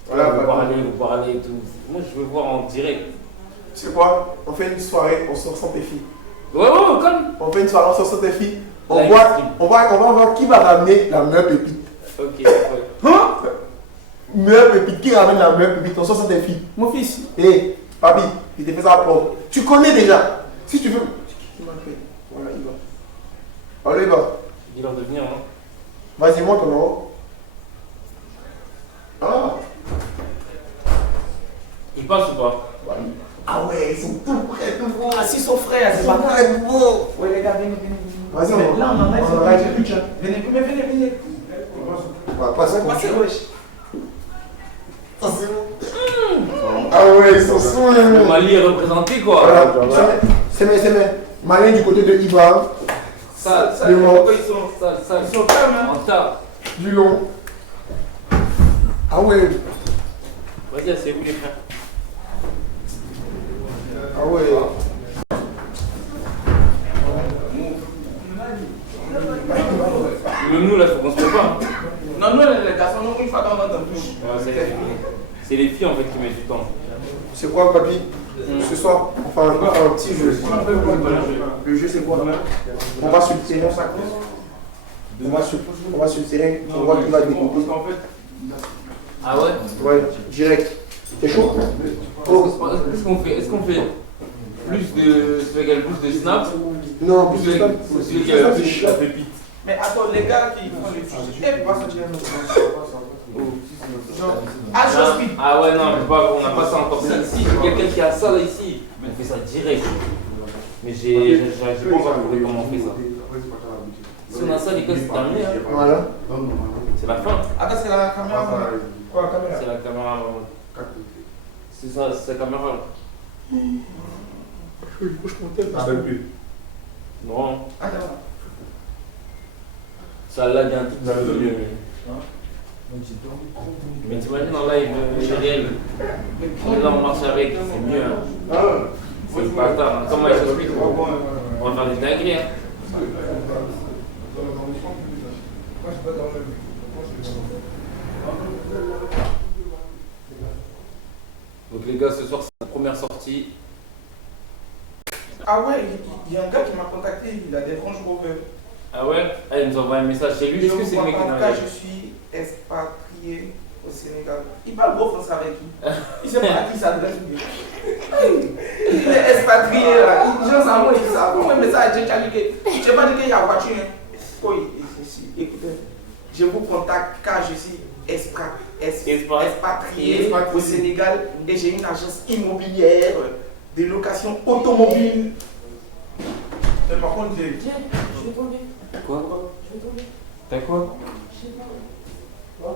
Voilà, vous parlez et tout. Moi, je veux voir en direct. Tu sais quoi? On fait une soirée, on sort sans tes filles. Ouais, comme. On fait une soirée, on sort sans tes filles. On va voir qui va ramener la meilleure pépite. Ok, ouais. Hein? Meilleure pépite, qui ramène la meilleure pépite? On sort sans tes filles. Mon fils. Hé, papi, il te fait ça propre. Tu connais déjà. Si tu veux. Qui m'a fait? Voilà, il va. Allez, il va. Dis-leur de venir, hein. Vas-y, montre ton numéro. Ah. Il passe ou pas? Ah ouais, ils sont tout prêts, tout beaux. Ah, si son frère, Ils sont prêts, tout beaux. Ouais, les gars, venez. Vas-y, on va. Là, on en a, On va plus de chat. Venez. On va passer comme Passez, ça. wesh. Ah ouais, ils sont sous. Le Mali est représenté, quoi. Voilà, c'est mes. Malin du côté de Iba. Ça, du long. pourquoi ils sont calmes, hein. en tas. Du long. Ah ouais. Vas-y, c'est vous les frères. Ah ouais. Même nous, là, faut qu'on se prépare. Non, nous, les garçons, nous, une fois qu'on entend plus. C'est les filles, en fait, qui mettent du temps. C'est quoi, papy? Ce soir, on va faire un petit jeu. Le jeu, c'est quoi? On va sur le terrain. On va sur le terrain. On voit qui va découper. Ah ouais? Ouais, direct. T'es chaud? Est-ce qu'on fait plus de snap? Non, plus de snap. Celui qui a la pépite. Mais attends, les gars qui font les trucs, ils vont sortir un autre. Ah ouais, non, on n'a pas ça encore. Si quelqu'un qui a ça là ici, on fait ça direct. Mais j'ai pas encore trouvé comment on fait ça. Si on a ça, les gars, c'est terminé. Hein. Voilà. C'est la fin. Attends, c'est la caméra. Quoi, la caméra? C'est la caméra. C'est ça, c'est la caméra là. Non. Ça lag un tout petit peu mieux. Mais t'imagines en live réel, là on marche avec, c'est mieux. Hein. C'est le bâtard. Comment il s'explique? On va faire des dingueries. Hein. Donc les gars, ce soir c'est la première sortie. Ah ouais, il y a un gars qui m'a contacté, il a des Range Rover. Ah ouais? Ah, il nous envoie un message chez lui. Est-ce que c'est le mec qui En cas, je suis expatrié au Sénégal. Il parle beau français avec qui? Il sait pas à qui il s'adresse. Il est expatrié là. Les gens savent, ils savent. Comment un message? Je n'ai pas dit qu'il y a une voiture. Oh, écoutez, je vous contacte car je suis expatrié au Sénégal et j'ai une agence immobilière de location automobile. Mais par contre, je vais tomber. Quoi? T'as quoi? Par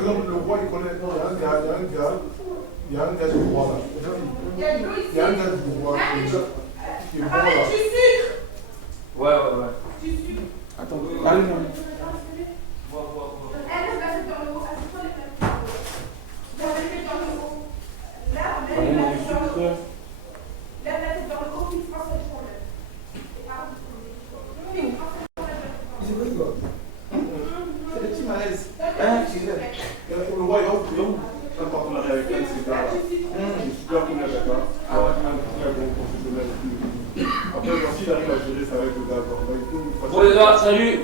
exemple, le roi, il connaît. Non, il y a un gars du roi là. Il y a un gars du roi qui est bon là. Ouais. Attends, allez, c'est des petits malaises. Le roi, il a un partenariat avec elle, c'est super cool avec ça. Après, quand il arrive à gérer ça avec le gars, bon les gars, salut.